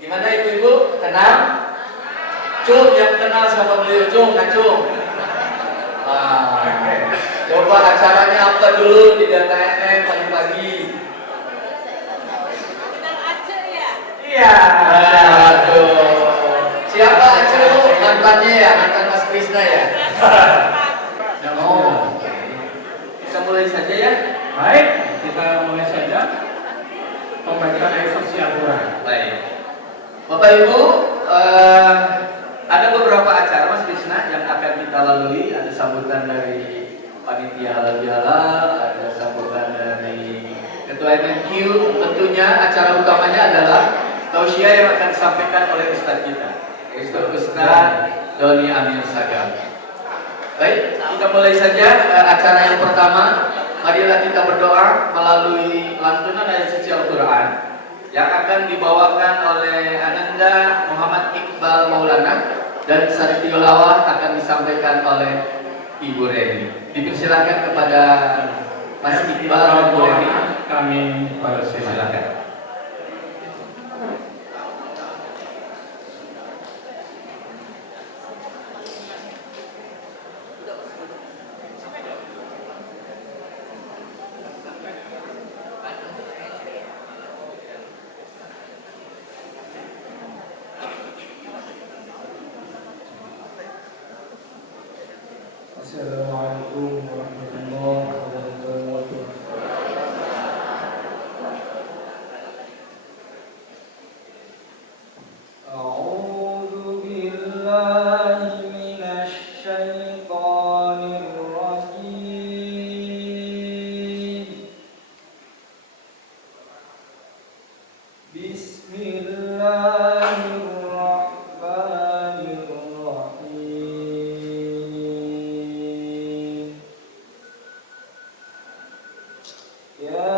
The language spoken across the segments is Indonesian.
Gimana ibu-ibu? Tenang? Cung, yang kenal sama beliau, Cung, kan Cung? Coba acaranya apa dulu di Data NM pagi-pagi? Kenal Aceh ya? Iya. Aduh. Siapa Aceh? Mantannya ya? Mantan Mas Krisna ya? Oh. Kita mulai saja ya? Baik, kita mulai saja pembacaan ayat suci Al-Quran. Baik. Bapak Ibu, ada beberapa acara Mas Krisna yang akan kita lalui. Ada sambutan dari panitia halal bihalal, ada sambutan dari ketua MNQ. Tentunya acara utamanya adalah tausiah yang akan disampaikan oleh Ustadz kita, yaitu Ustadz Doni Amir Sagam. Baik, kita mulai saja acara yang pertama. Marilah kita berdoa melalui lantunan ayat suci Al-Quran yang akan dibawakan oleh Ananda Muhammad Iqbal Maulana, dan sari tilawah akan disampaikan oleh Ibu Reni. Dipersilakan kepada Mas Iqbal dan Ibu Reni. Kami persilakan. Assalamualaikum warahmatullahi wabarakatuh. A'udzu billahi minasy syaithanir rajim. Bismillahirrahmanirrahim. Ya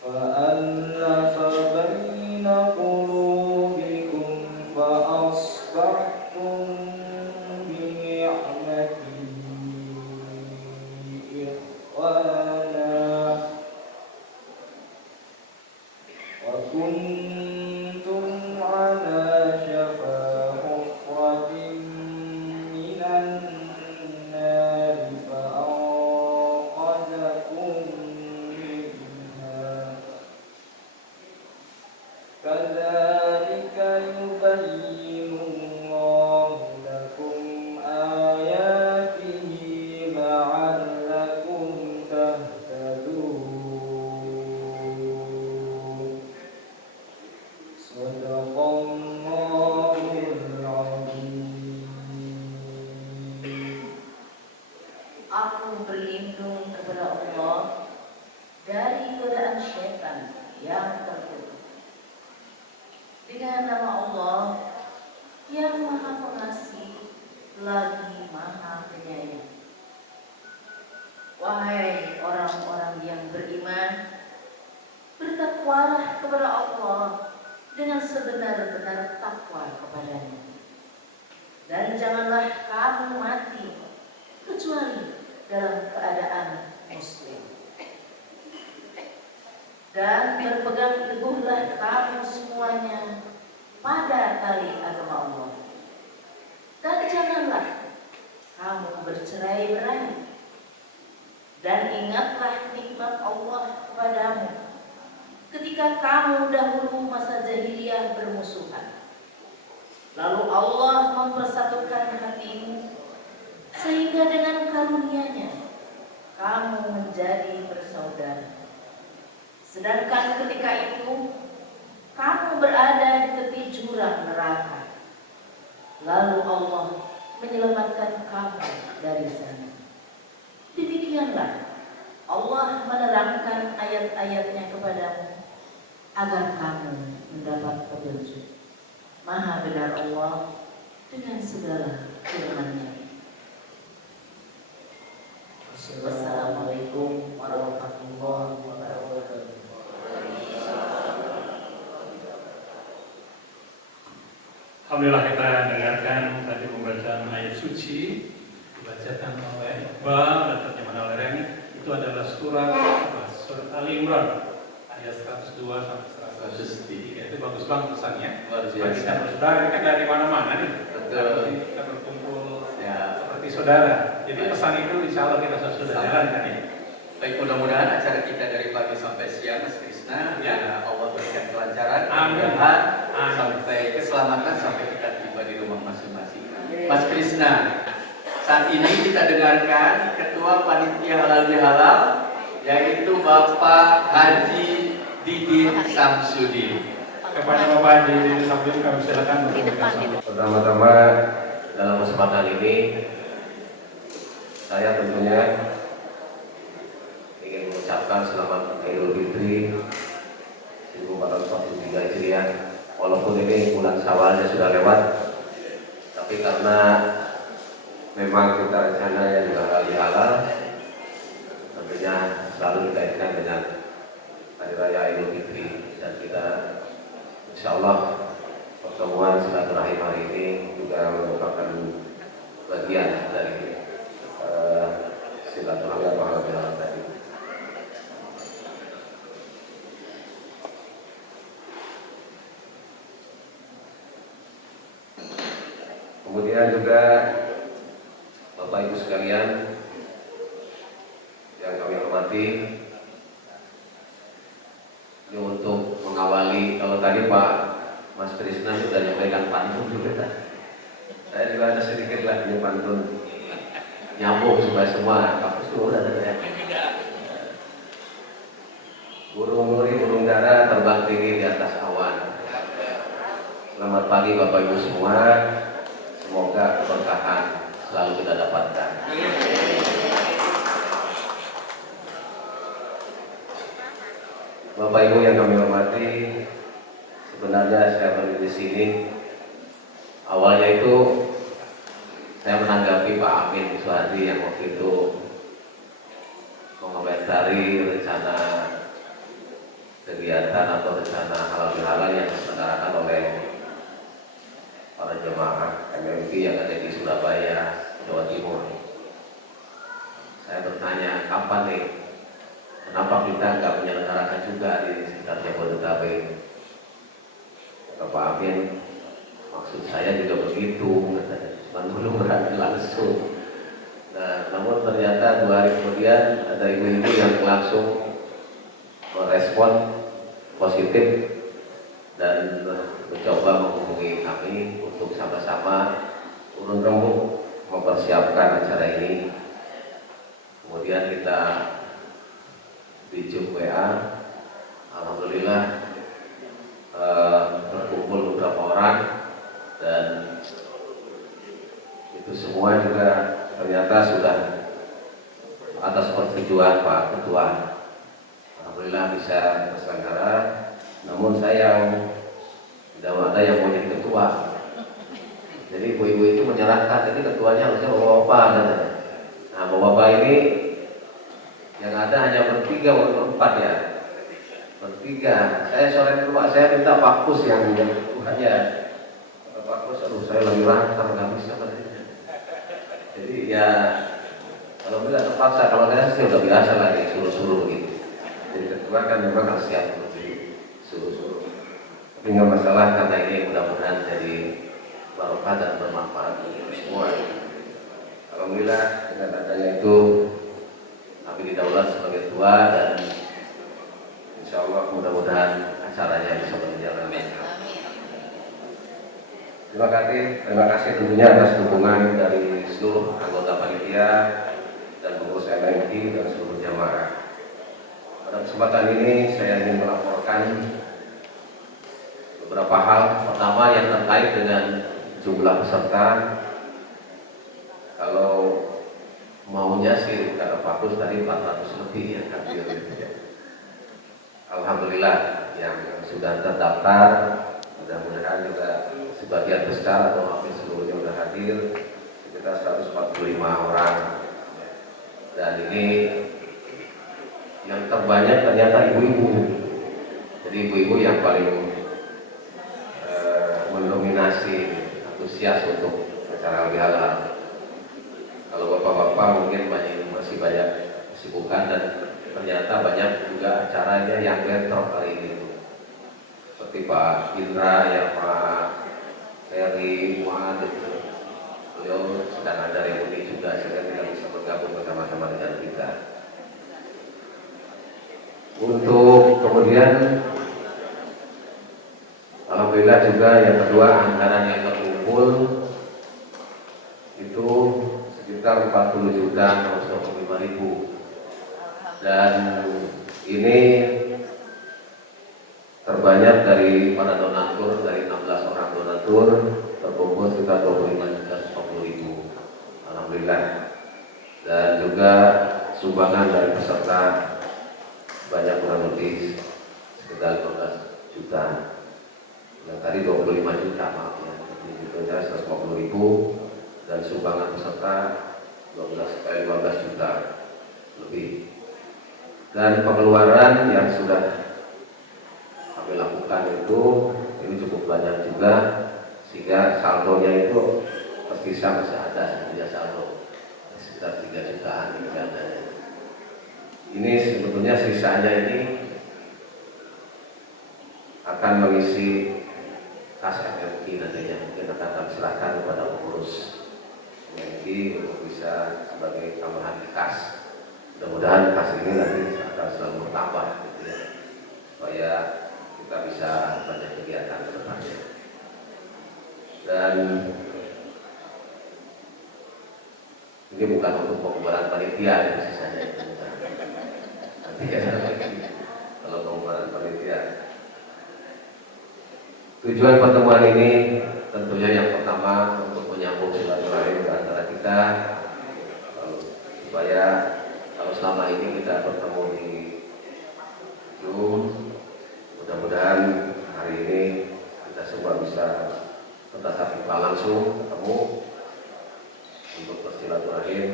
فألف بين قلوبكم فأصبحتم بنعمته إخوانا وكنتم على شفا حفرة من النار فأنقذكم منها كذلك يبين الله لكم آياته لعلكم تهتدون صدق الله العظيم. Aku berlindung kepada Allah dari godaan syaitan yang terkutuk. Dengan nama Allah yang Maha Pengasih lagi Maha Penyayang. Wahai orang-orang yang beriman, bertakwalah kepada Allah dengan sebenar-benar takwa kepadanya. Dan janganlah kamu mati kecuali dalam keadaan muslim. Dan berpegang teguhlah kamu semuanya pada tali agama Allah. Dan janganlah kamu bercerai-berai. Dan ingatlah nikmat Allah kepadamu ketika kamu dahulu masa jahiliyah bermusuhan. Lalu Allah mempersatukan hatimu sehingga dengan karunia-Nya kamu menjadi bersaudara. Sedangkan ketika itu kamu berada di tepi jurang neraka. Lalu Allah menyelamatkan kamu dari sana. Demikianlah Allah menerangkan ayat-ayat-Nya kepadamu agar kamu mendapat petunjuk. Maha benar Allah dengan segala firman-Nya. Wassalamualaikum warahmatullahi wabarakatuh. Alhamdulillah kita dengarkan tadi pembacaan ayat suci dibacakan oleh Iqbal dan terjemahan oleh Reni. Itu adalah surat Ali Imran ayat 102 sampai 103. Itu bagus banget pesannya. Bagi kita bersaudara, ini kan dari mana-mana nih. Betul. Kita berkumpul Ya. seperti saudara. Jadi pesan itu insya Allah kita sudah jalankan ya. Baik, mudah-mudahan acara kita dari pagi sampai siang, Mas Krisna, ya Allah berikan kelancaran, Amin. kemudahan, Amin. sampai keselamatan sampai kita tiba di rumah masing-masing. Mas Krisna, saat ini kita dengarkan Ketua Panitia Halal Bihalal, yaitu Bapak Haji Didin Samsudin. Kepada Bapak Haji Samsudin kami silakan untuk memberikan. Pertama-tama dalam kesempatan ini saya tentunya ingin mengucapkan selamat Idul Fitri 1443 Hijriah. Walaupun ini bulan Syawalnya sudah lewat, tapi karena memang kita rencananya juga halal, tentunya selalu dikaitkan dengan Hari Raya Idul Fitri, dan kita insya Allah pertemuan silaturahim hari ini juga merupakan bagian dari silaturahmi atau halal bihalal tadi. Kemudian juga Bapak Ibu sekalian yang kami hormati, ini untuk mengawali, kalau tadi Pak Mas Krisna sudah menyampaikan pantun juga, saya juga ada sedikit lagi pantun nyambung supaya semua kampus itu ada ya. Burung nuri, burung dara terbang tinggi di atas awan. Selamat pagi Bapak Ibu semua. Semoga keberkahan selalu kita dapatkan. Bapak Ibu yang kami hormati, sebenarnya saya berdiri di sini awalnya itu saya menanggapi Pak Amin Suhadi yang waktu itu mengomentari rencana kegiatan atau rencana halal bihalal yang diselenggarakan oleh para jemaah MMI yang ada di Surabaya, Jawa Timur. Saya bertanya, kapan nih? Kenapa kita nggak menyelenggarakan juga di sekitar Jabodetabek? Kata Pak Amin, maksud saya juga begitu, katanya. Cuma belum berani langsung. Nah, namun ternyata 2 hari kemudian ada ibu-ibu yang langsung merespon positif dan mencoba menghubungi kami untuk sama-sama turun rembuk mempersiapkan acara ini. Kemudian kita di grup WA, alhamdulillah terkumpul beberapa orang dan itu semua juga ternyata sudah atas persetujuan Pak Ketua. Alhamdulillah bisa terselenggara. Namun sayang tidak ada yang mau jadi ketua. Jadi ibu-ibu itu menyerahkan, jadi ketuanya harusnya bapak-bapak katanya. Nah, bapak-bapak ini yang ada hanya bertiga atau berempat ya. Bertiga. Saya sore itu Pak, saya minta Pak Kus yang ketuanya. Kata Pak Kus, aduh saya lagi lantar nggak bisa katanya. Jadi ya kalau tidak terpaksa, kalau saya sih udah biasa lah suruh-suruh gitu. Jadi ketua kan memang harus siap untuk disuruh-suruh. Tapi nggak masalah karena ini mudah-mudahan jadi barokah dan bermanfaat untuk semua. Alhamdulillah dengan adanya itu kami didaulat sebagai ketua dan insya Allah mudah-mudahan acaranya bisa berjalan lancar. Terima kasih tentunya atas dukungan dari seluruh anggota panitia dan pengurus MMI dan seluruh jamaah. Pada kesempatan ini saya ingin melaporkan beberapa hal. Pertama yang terkait dengan jumlah peserta. Kalau maunya sih kata Pak Kus tadi 400 lebih yang hadir. Alhamdulillah yang sudah terdaftar, mudah-mudahan juga sebagian besar atau hampir seluruhnya sudah hadir, sekitar 145 orang. Dan ini yang terbanyak ternyata ibu-ibu. Jadi ibu-ibu yang paling mendominasi, antusias untuk acara halal bihalal. Kalau bapak-bapak mungkin masih banyak kesibukan dan ternyata banyak juga acaranya yang bentrok kali ini. Seperti Pak Indra, ya Pak Heri, Muad, beliau sedang ada reuni juga sehingga tidak bisa bergabung bersama-sama dengan kita. Untuk kemudian alhamdulillah juga yang kedua anggaran yang terkumpul itu sekitar 40 juta 125 ribu dan ini terbanyak dari para donatur, dari 16 orang donatur terkumpul sekitar 25 juta 40 ribu, alhamdulillah. Dan juga sumbangan dari peserta banyak kurang lebih sekitar 15 juta. Yang tadi 25 juta maaf ya, itu 150 ribu dan sumbangan peserta 15 juta lebih. Dan pengeluaran yang sudah kami lakukan itu ini cukup banyak juga sehingga saldonya itu tersisa masih ada saldo sekitar 3 jutaan ini katanya. Ini sebetulnya sisanya ini akan mengisi kas MMI nantinya, mungkin akan kami serahkan kepada pengurus MMI untuk bisa sebagai tambahan kas. Mudah-mudahan kas ini nanti akan selalu bertambah gitu ya, supaya kita bisa banyak kegiatan ke depannya. Dan ini bukan untuk pembubaran panitia ya, sisanya itu bukan. Nanti ada lagi kalau pembubaran panitia. Tujuan pertemuan ini tentunya yang pertama untuk menyambung silaturahim antara kita, supaya kalau selama ini kita bertemu di Zoom, mudah-mudahan hari ini kita semua bisa bertatap muka langsung ketemu untuk bersilaturahim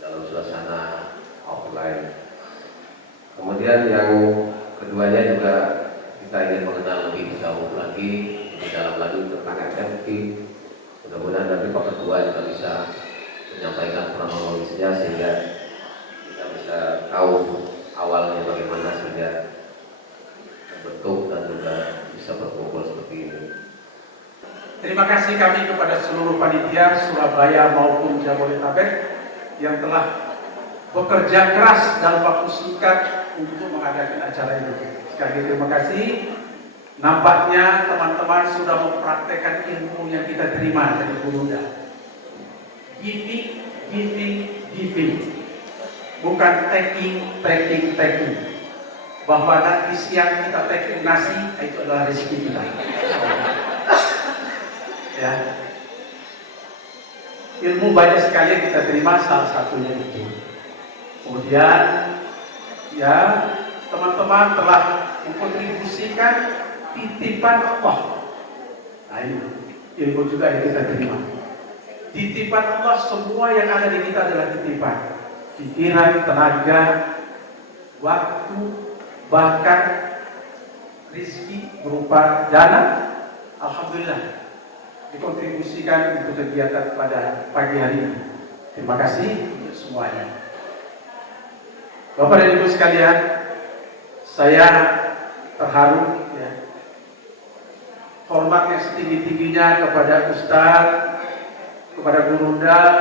dalam suasana offline. Kemudian yang keduanya juga kita ingin mengenal lebih jauh lagi di dalam lagi tentang FFP. Mudah-mudahan nanti Pak Ketua juga bisa menyampaikan kronologisnya sehingga kita bisa tahu awalnya bagaimana sehingga terbentuk dan juga bisa berkumpul seperti ini. Terima kasih kami kepada seluruh panitia Surabaya maupun Jabodetabek yang telah bekerja keras dalam waktu singkat untuk mengadakan acara ini. Sekali lagi terima kasih. Nampaknya teman-teman sudah mempraktekkan ilmu yang kita terima dari Buruda. Giving, giving, giving. Bukan taking, taking, taking. Bahwa nanti siang kita taking nasi, itu adalah rezeki kita. Ya. Ilmu banyak sekali yang kita terima, salah satunya itu. Kemudian, ya, teman-teman telah mengkontribusikan titipan Allah. Nah ini ilmu juga yang kita terima. Titipan Allah, semua yang ada di kita adalah titipan. Pikiran, tenaga, waktu, bahkan rezeki berupa dana. Alhamdulillah dikontribusikan untuk kegiatan pada pagi hari ini. Terima kasih untuk semuanya. Bapak dan Ibu sekalian, saya terharu ya. Hormat yang setinggi-tingginya kepada Ustadz, kepada guru dan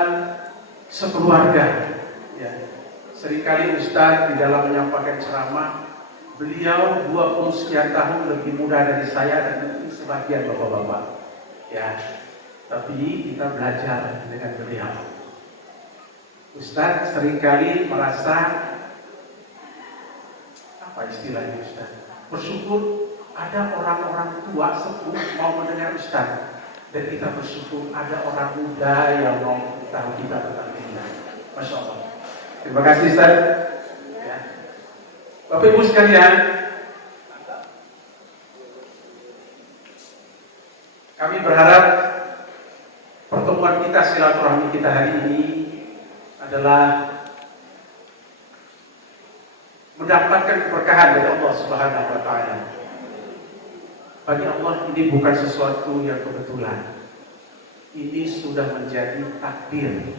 sekeluarga. Ya. Seringkali Ustadz di dalam menyampaikan ceramah, beliau 20 sekian tahun lebih muda dari saya dan mungkin sebagian bapak-bapak. Ya, tapi kita belajar dengan beliau. Ustadz seringkali merasa apa istilahnya Ustadz? Bersyukur ada orang-orang tua sepuh mau mendengar Ustadz, dan kita bersyukur ada orang muda yang mau tahu kita tentang ini. Masya Allah. Terima kasih Ustadz. Ya. Bapak Ibu sekalian, kami berharap pertemuan kita, silaturahmi kita hari ini adalah mendapatkan keberkahan dari Allah Subhanahu wa Ta'ala. Bagi Allah ini bukan sesuatu yang kebetulan. Ini sudah menjadi takdir.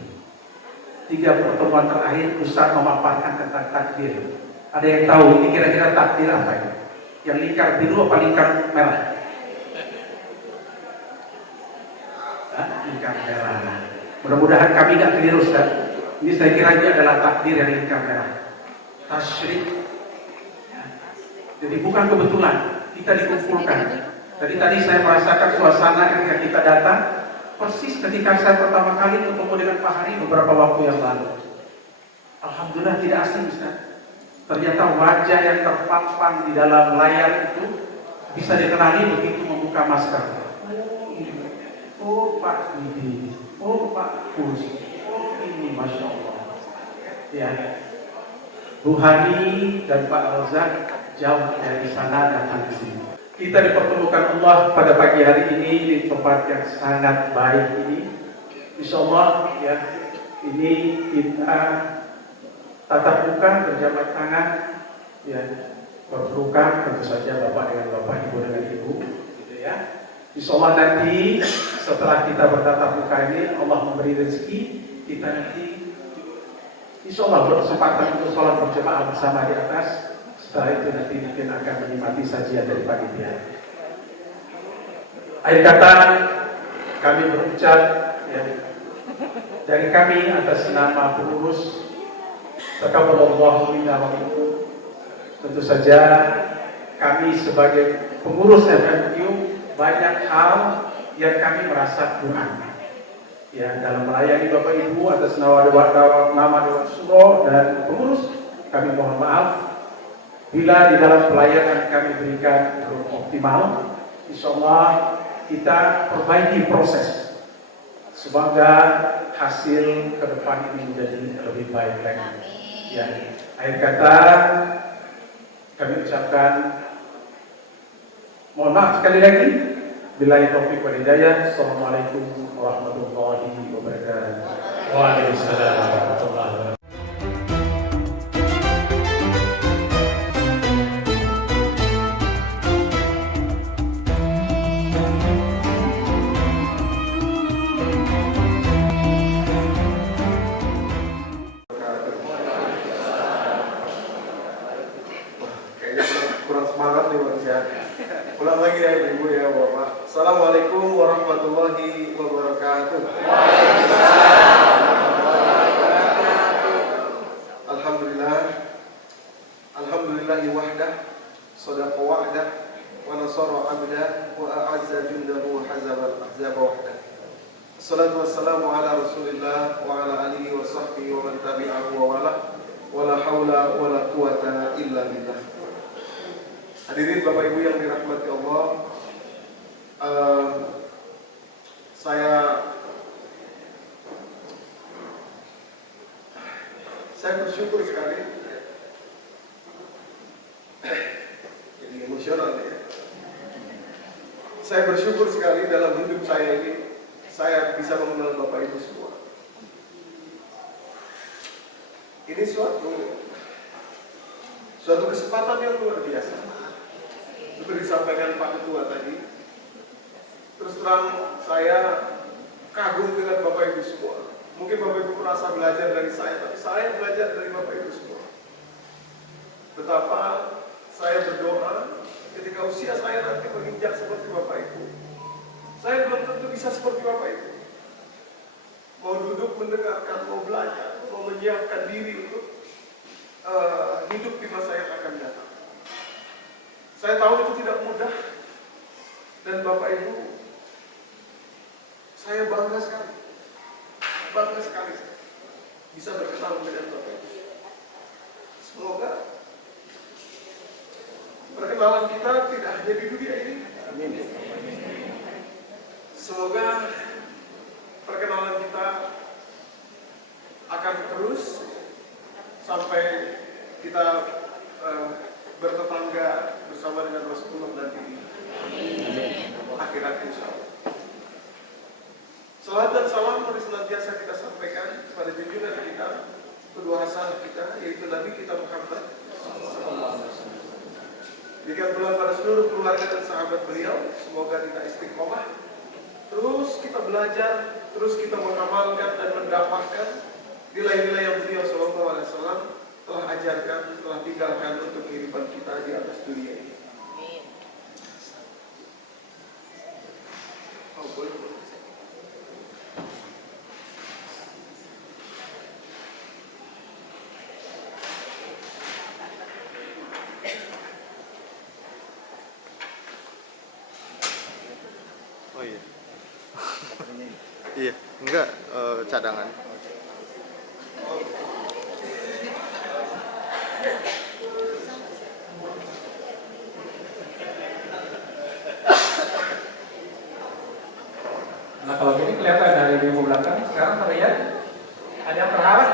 3 pertemuan terakhir Ustaz memaparkan tentang takdir. Ada yang tahu ini kira-kira takdir apa ini? Yang lingkar biru apa lingkar merah? Lingkar merah. Mudah-mudahan kami tidak keliru Ustaz. Ini saya kira ini adalah takdir yang lingkar merah. Tasyrik. Jadi bukan kebetulan kita dikumpulkan. Tadi saya merasakan suasana ketika kita datang, persis ketika saya pertama kali bertemu dengan Pak Hari beberapa waktu yang lalu. Alhamdulillah tidak asing Ustaz. Ternyata wajah yang terpampang di dalam layar itu bisa dikenali begitu membuka masker. Oh Pak Didi, oh Pak Kus, oh ini Masya Allah. Ya, Ruhani dan Pak Rozak jauh dari sana datang ke sini. Kita dipertemukan Allah pada pagi hari ini di tempat yang sangat baik ini. Insya Allah ya, ini kita tatap muka, berjabat tangan, ya, berpelukan tentu saja Bapak dengan Bapak, Ibu dengan Ibu, gitu ya. Insya Allah nanti setelah kita bertatap muka ini, Allah memberi rezeki, kita nanti insya Allah berkesempatan untuk sholat berjamaah bersama di atas. Setelah itu nanti mungkin akan menikmati sajian dari panitia. Akhir kata kami berucap ya, dari kami atas nama pengurus Taqabbalallahu minna wa minkum. Tentu saja kami sebagai pengurus FFQ banyak hal yang kami merasa kurang. Ya, dalam melayani Bapak Ibu atas nama Dewan Suro dan pengurus, kami mohon maaf bila di dalam pelayanan kami berikan belum optimal. Insya Allah kita perbaiki proses. Semoga hasil ke depan ini menjadi lebih baik lagi. Ya, akhir kata kami ucapkan mohon maaf sekali lagi. Billahi taufiq wal hidayah. Assalamualaikum warahmatullahi wabarakatuh. Waalaikumsalam warahmatullahi wabarakatuh. banget nih manusia. Ulang lagi ya Ibu ya Bapak. Assalamualaikum warahmatullahi wabarakatuh. Alhamdulillah. Alhamdulillahi wahdah. Sadaqa wa'dah. Wa nasara abdah. Wa a'azza jundahu wa hazabal ahzaba wahdah. Assalatu wassalamu ala rasulillah wa ala alihi wa sahbihi wa man tabi'ahu wa wala. Wa la hawla wa la quwata illa billah. Hadirin Bapak Ibu yang dirahmati Allah, saya bersyukur sekali, jadi emosional ya. Saya bersyukur sekali dalam hidup saya ini, saya bisa mengenal Bapak Ibu semua. Ini suatu kesempatan yang luar biasa. Seperti disampaikan Pak Ketua tadi, terus terang saya kagum dengan Bapak Ibu semua. Mungkin Bapak Ibu merasa belajar dari saya, tapi saya belajar dari Bapak Ibu semua. Betapa saya berdoa ketika usia saya nanti menginjak seperti Bapak Ibu. Saya belum tentu bisa seperti Bapak Ibu. Mau duduk mendengarkan, mau belajar, mau menyiapkan diri untuk hidup di masa yang akan datang. Saya tahu itu tidak mudah, dan Bapak Ibu, saya bangga sekali bisa berkenalan dengan Bapak Ibu. Semoga perkenalan kita tidak hanya di dunia ini. Semoga perkenalan kita akan terus sampai kita bertetangga bersama dengan Rasulullah nanti di akhirat insyaallah. Salawat dan salam mari senantiasa kita sampaikan kepada junjungan kita, kedua hasanah kita, yaitu Nabi kita Muhammad sallallahu alaihi wasallam. Demikian pula pada seluruh keluarga dan sahabat beliau, semoga kita istiqomah, terus kita belajar, terus kita mengamalkan dan mendapatkan nilai-nilai yang beliau sallallahu alaihi wasallam telah ajarkan, telah tinggalkan untuk kehidupan kita di atas dunia ini. Oh, boleh. Oh iya. Iya, enggak cadangan. Nah kalau gini kelihatan dari minggu belakang, sekarang terlihat ada yang terhalang.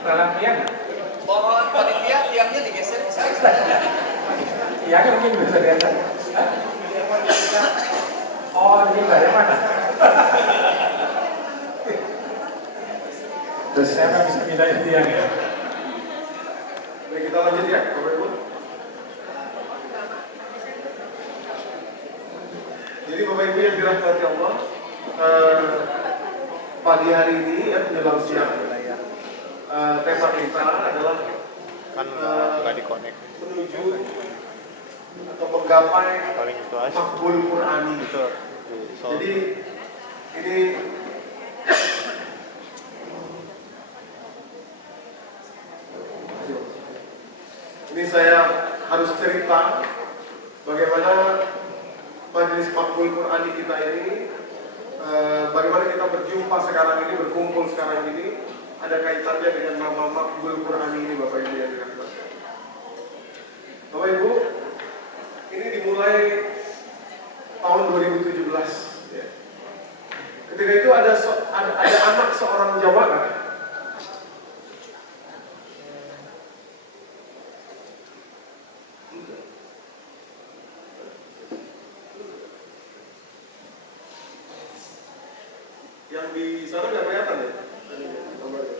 Terhalang tiang nggak? Mohon panitia tiangnya digeser ke saya. Tiangnya mungkin bisa kelihatan. Oh, ini dari mana? Terus saya nggak bisa pindahin tiang ya. Baik, kita lanjut ya, Bapak Ibu. Jadi Bapak Ibu yang dirahmati Allah, pagi hari ini ya menjelang siang, tema kita adalah Kan nggak dikonek. menuju atau menggapai Paling itu aja. makbul Qur'ani. Itu di soal. Jadi ini saya harus cerita bagaimana majelis makbul Qur'ani kita ini, bagaimana kita berjumpa sekarang ini, berkumpul sekarang ini, ada kaitannya dengan nama makbul Qur'ani ini, Bapak Ibu yang dirahmati. Bapak Ibu, ini dimulai tahun 2017. Ya. Ketika itu ada anak seorang jamaah yang di sana nggak kelihatan ya? Gambarnya.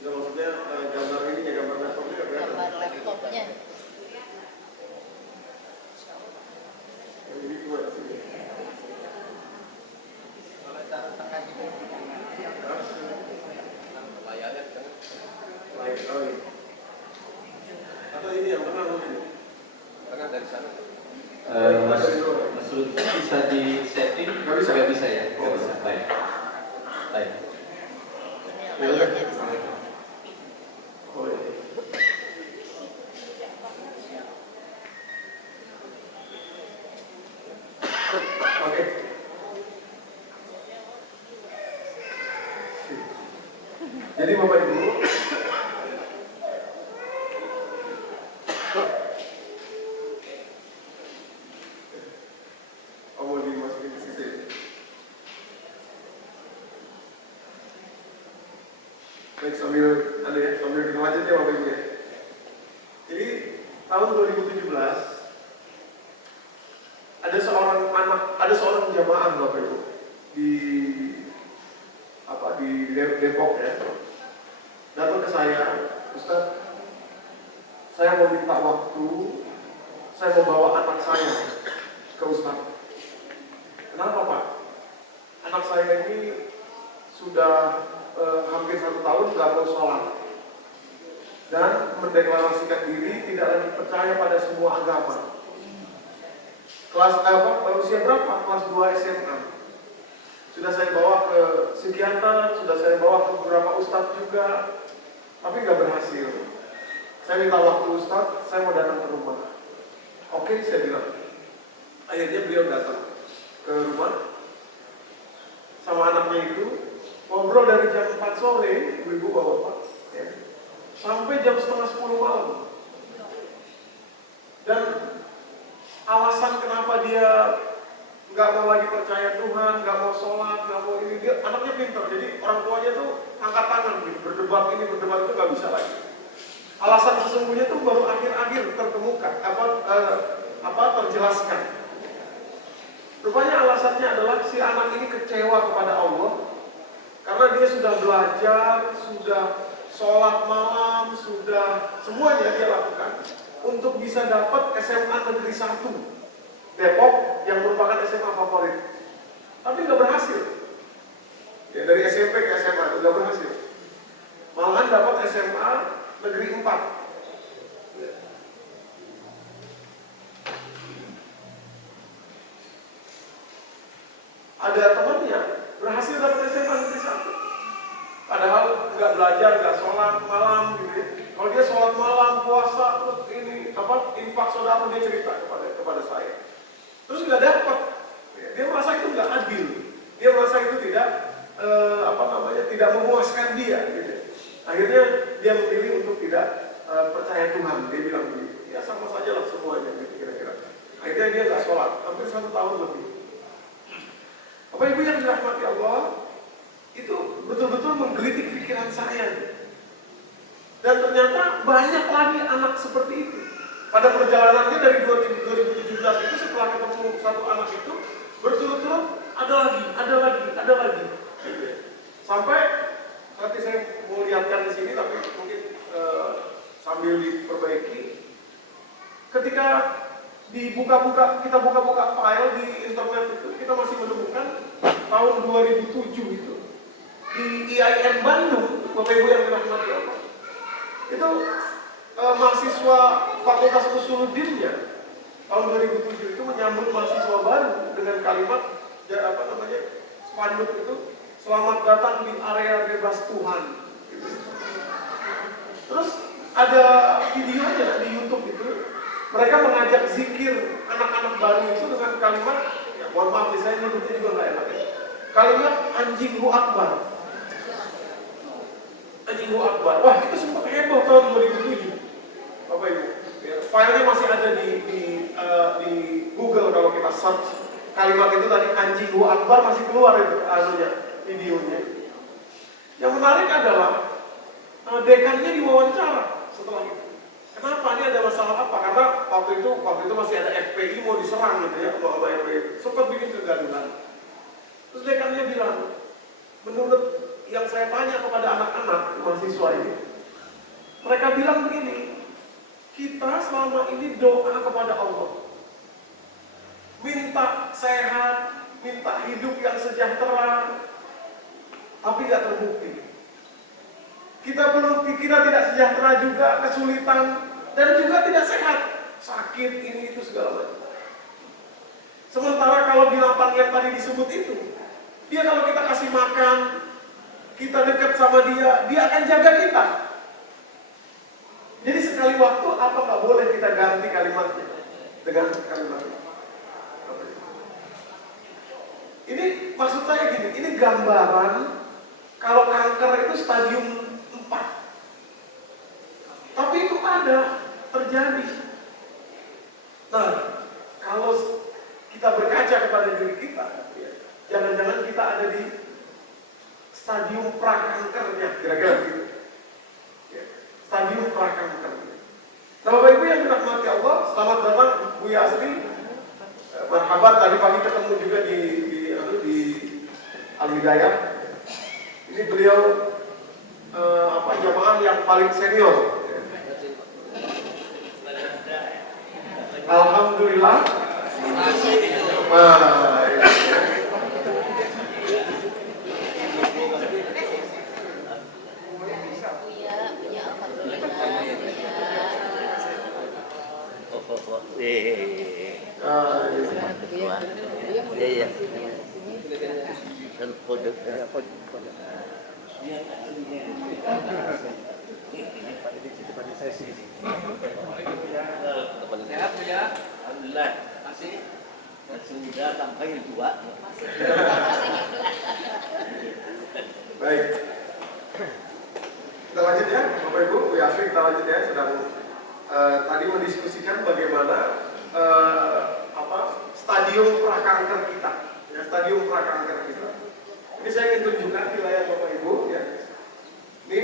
Nggak, maksudnya gambar ini ya, gambar laptopnya nggak kelihatan. Gambar laptopnya. Yang ini buat sini. Atau ini yang tengah mungkin. dari sana. Mas Lutfi bisa di setting? Nggak bisa. Nggak bisa ya? Oh. Nggak bisa. Baik. Baik. Oh, iya. Oke. Jadi Bapak Ibu, mau dimasukin ke sisi. Baik, sambil kita lanjut ya Bapak Ibu ya. Jadi tahun 2017 ada seorang jamaah Bapak Ibu di Depok ya, datang ke saya, Ustaz, saya mau minta waktu, saya mau bawa anak saya ke Ustaz. Kenapa Pak? Anak saya ini sudah hampir 1 tahun nggak mau sholat dan mendeklarasikan diri tidak lagi percaya pada semua agama. Usia berapa? Kelas 2 SMA. Sudah saya bawa ke psikiater, sudah saya bawa ke beberapa ustadz juga, tapi nggak berhasil. Saya minta waktu ustadz, saya mau datang ke rumah. Oke, saya bilang. Akhirnya beliau datang ke rumah sama anaknya itu, ngobrol dari jam 4 sore, ibu-ibu bapak-bapak, ya, sampai jam setengah 10 malam. Dan alasan kenapa dia nggak mau lagi percaya Tuhan, nggak mau sholat, nggak mau ini, dia anaknya pintar, jadi orang tuanya tuh angkat tangan gitu, berdebat ini, berdebat itu nggak bisa lagi. Alasan sesungguhnya tuh baru akhir-akhir terkemuka, terjelaskan. Rupanya alasannya adalah si anak ini kecewa kepada Allah karena dia sudah belajar, sudah sholat malam, sudah semuanya dia lakukan untuk bisa dapat SMA Negeri 1 Depok yang merupakan SMA favorit, tapi nggak berhasil. Ya, dari SMP ke SMA nggak berhasil. Malahan dapat SMA Negeri 4. Ada temannya berhasil dapat SMA Negeri 1. Padahal nggak belajar, nggak sholat malam gitu ya. Kalau dia sholat malam, puasa, terus ini infak saudara, dia cerita kepada saya. Terus nggak dapat, dia merasa itu nggak adil, dia merasa itu tidak tidak memuaskan dia. Gitu. Akhirnya dia memilih untuk tidak percaya Tuhan. Dia bilang begitu, ya sama saja lah semuanya, gitu, kira-kira. Akhirnya dia nggak sholat, hampir 1 tahun lebih. Bapak Ibu yang dirahmati Allah, itu betul-betul menggelitik pikiran saya. Dan ternyata banyak lagi anak seperti itu. Pada perjalanannya dari 2017 itu setelah ketemu satu anak itu berturut-turut ada lagi. Sampai nanti saya mau lihatkan di sini, tapi mungkin sambil diperbaiki. Ketika kita buka file di internet itu, kita masih menemukan tahun 2007 itu di IAIN Bandung, Bapak Ibu yang dirahmati Allah, itu mahasiswa Fakultas Usuluddinnya tahun 2007 itu menyambut mahasiswa baru dengan kalimat spanduk itu, selamat datang di area bebas Tuhan. Terus ada videonya di YouTube itu, mereka mengajak zikir anak-anak baru itu dengan kalimat, ya mohon maaf saya nyebutnya juga nggak enak ya, kalimat anjingku akbar. Anjingku akbar. Wah, itu sempat heboh tahun 2007. Bapak Ibu, ya, filenya masih ada di Google. Kalau kita search kalimat itu tadi, anjingku akbar, masih keluar itu videonya. Yang menarik adalah dekannya diwawancara setelah itu. Kenapa? Ini ada masalah apa? Karena waktu itu masih ada FPI mau diserang gitu ya, kalau FPI sempat bikin kegaduhan. Terus dekannya bilang, menurut yang saya tanya kepada anak-anak mahasiswa ini, mereka bilang begini, kita selama ini doa kepada Allah, minta sehat, minta hidup yang sejahtera, tapi nggak terbukti. Kita tidak sejahtera juga, kesulitan, dan juga tidak sehat. sakit, ini itu segala macam. Sementara kalau binatang yang tadi disebut itu, dia kalau kita kasih makan, kita dekat sama dia, dia akan jaga kita. Jadi sekali waktu apa nggak boleh kita ganti kalimatnya dengan kalimat ini. Ini maksud saya gini, ini gambaran kalau kanker itu stadium 4. Tapi itu ada, terjadi. Nah, kalau kita berkaca kepada diri kita, ya, jangan-jangan kita ada di stadium prakankernya, kira-kira gitu. Ya, stadium prakankernya. Nah, Bapak Ibu yang dirahmati Allah, selamat datang Bu Yasri. Marhaban, tadi pagi ketemu juga di Al-Hidayah. Ini beliau jamaah yang paling senior. Alhamdulillah. Iya. Kan kode. Sehat Bu ya? Alhamdulillah. Masih? Sudah sampai tua. Baik. Kita lanjut ya, Bapak Ibu, Bu Yasri, kita lanjut ya. Sedang tadi mendiskusikan bagaimana stadium prakanker kita, ya, stadium prakanker kita. Ini saya ingin tunjukkan di layar Bapak Ibu ya. Ini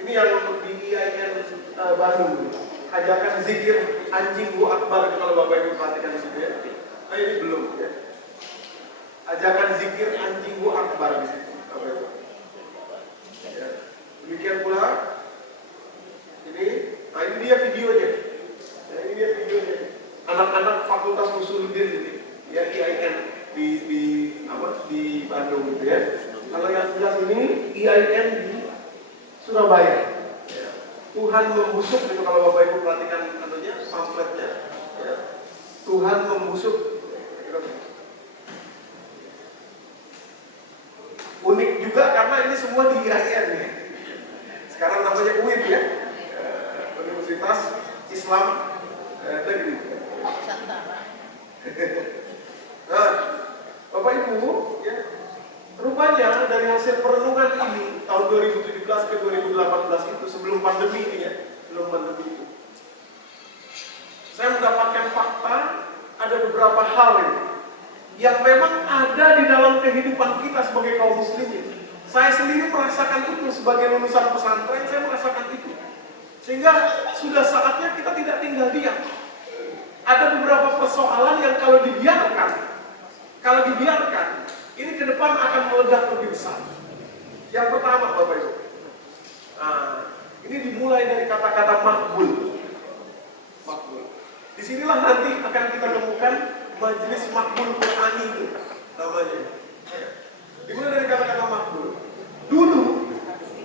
ini yang di IAIN Bandung. Ajakan zikir anjing Bu Akbar, kalau Bapak Ibu perhatikan di sini ya. Nah, ini belum ya. Ajakan zikir anjing Bu Akbar di sini, Bapak Ibu. Ya. Demikian pula ini dia videonya. Ya, ini dia videonya. Anak-anak Fakultas Usuluddin ini, ya IAIN di Bandung gitu ya. Kalau yang sebelah ini IAIN di Surabaya. Ya. Tuhan membusuk itu kalau Bapak Ibu perhatikan pamfletnya. Ya. Tuhan membusuk. Unik juga karena ini semua di IAIN ya. Sekarang namanya UIN ya. Universitas Islam Negeri. Nah, Bapak Ibu, ya, rupanya dari hasil perenungan ini tahun 2017 ke 2018 itu sebelum pandemi ini ya, sebelum pandemi itu, saya mendapatkan fakta ada beberapa hal ini yang memang ada di dalam kehidupan kita sebagai kaum muslimin. Saya sendiri merasakan itu sebagai lulusan pesantren, saya merasakan itu. Sehingga sudah saatnya kita tidak tinggal diam. Ada beberapa persoalan yang kalau dibiarkan, ini ke depan akan meledak lebih besar. Yang pertama, Bapak Ibu, ini dimulai dari kata-kata makbul. Disinilah nanti akan kita temukan majelis makbul Qur'ani itu namanya. Dimulai dari kata-kata makbul. Dulu,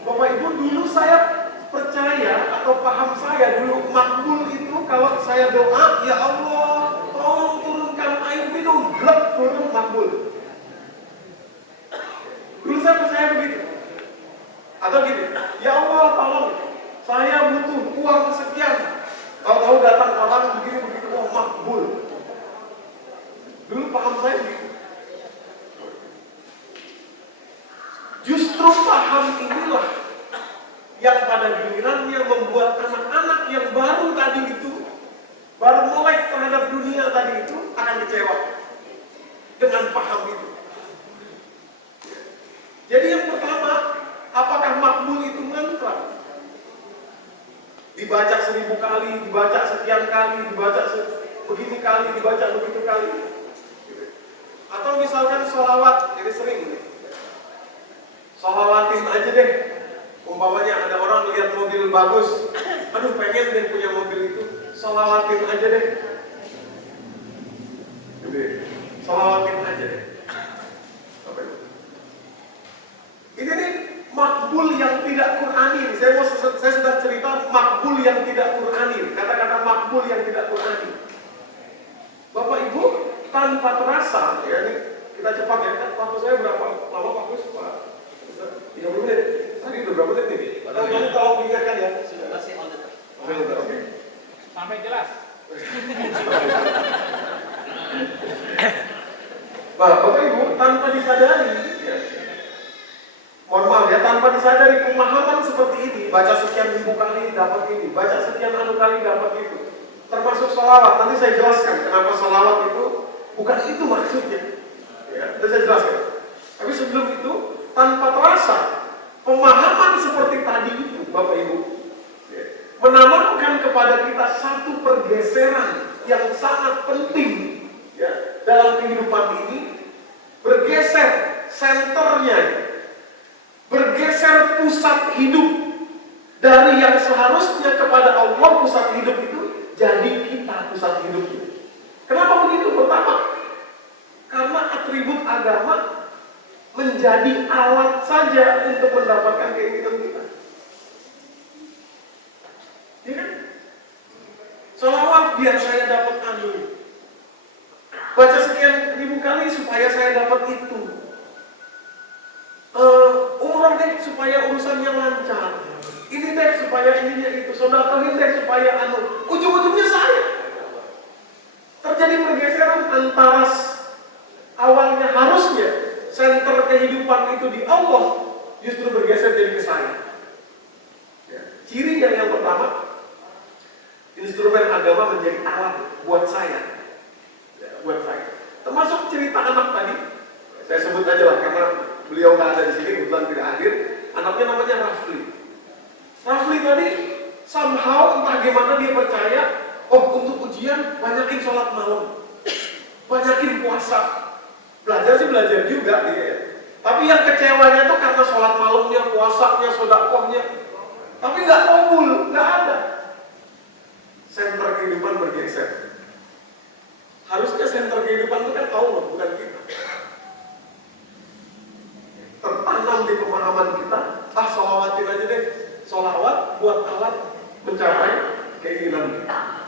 Bapak Ibu, saya percaya atau paham saya dulu makbul itu kalau saya doa, ya Allah tolong turunkan air minum, blek turun makbul. Dulu saya percaya begitu. Atau gini, ya Allah tolong saya butuh uang sekian. Tahu-tahu datang orang begini, oh makbul. Dulu paham saya begitu. Justru paham inilah yang pada gilirannya membuat anak-anak yang baru tadi itu, baru melek terhadap dunia tadi itu akan kecewa dengan paham itu. Jadi yang pertama, apakah makbul itu mantra? Dibaca 1000 kali, dibaca sekian kali, dibaca begini kali, dibaca begitu kali. Atau misalkan sholawat, ini sering. Sholawatin aja deh. Umpamanya ada orang lihat mobil bagus, aduh pengen deh punya mobil itu, sholawatin aja deh. Sholawatin aja deh. Ini nih makbul yang tidak Qur'ani. Saya sudah cerita makbul yang tidak Qur'ani. Kata-kata makbul makbul yang tidak Qur'ani. Bapak Ibu, tanpa terasa, ya ini kita cepat ya, kan waktu saya berapa lama Pak Gus? 30 menit. Tadi udah berapa menit nih? Nanti tolong ingatkan ya. Masih on the Oke. Sampai jelas. Nah, Bapak Ibu, tanpa disadari, ya, mohon maaf ya, tanpa disadari pemahaman seperti ini, baca sekian ribu kali dapat ini, baca sekian anu kali dapat itu, termasuk sholawat. Nanti saya jelaskan kenapa sholawat itu bukan itu maksudnya. Ya, nanti saya jelaskan. Tapi sebelum itu, tanpa terasa pemahaman seperti tadi itu, Bapak Ibu, ya, menanamkan kepada kita satu pergeseran yang sangat penting, ya, dalam kehidupan ini. Bergeser senternya, bergeser pusat hidup dari yang seharusnya kepada Allah pusat hidup itu, jadi kita pusat hidupnya. Kenapa begitu? Pertama, karena atribut agama menjadi alat saja untuk mendapatkan keinginan kita. Ya kan? Sholawat biar saya dapat anu. Baca sekian ribu kali supaya saya dapat itu. Umroh deh supaya urusannya lancar. Ini deh supaya ininya itu. Sedekah deh supaya anu. Ujung-ujungnya saya. Terjadi pergeseran antara awalnya harusnya senter kehidupan itu di Allah, justru bergeser jadi ke saya. Ya. Cirinya yang pertama, instrumen agama menjadi alat buat saya. Buat saya. Termasuk cerita anak tadi, saya sebut aja lah karena beliau nggak ada di sini, kebetulan tidak hadir. Anaknya namanya Rafli. Rafli tadi somehow entah gimana dia percaya, oh untuk ujian banyakin sholat malam, banyakin puasa. Belajar sih belajar juga dia. Tapi yang kecewanya tuh karena sholat malamnya, puasanya, sedekahnya, tapi nggak kabul, nggak ada. Senter kehidupan bergeser. Harusnya senter kehidupan itu kan Allah, bukan kita. Tertanam di pemahaman kita, sholawatin aja deh. Sholawat buat alat mencapai keinginan kita.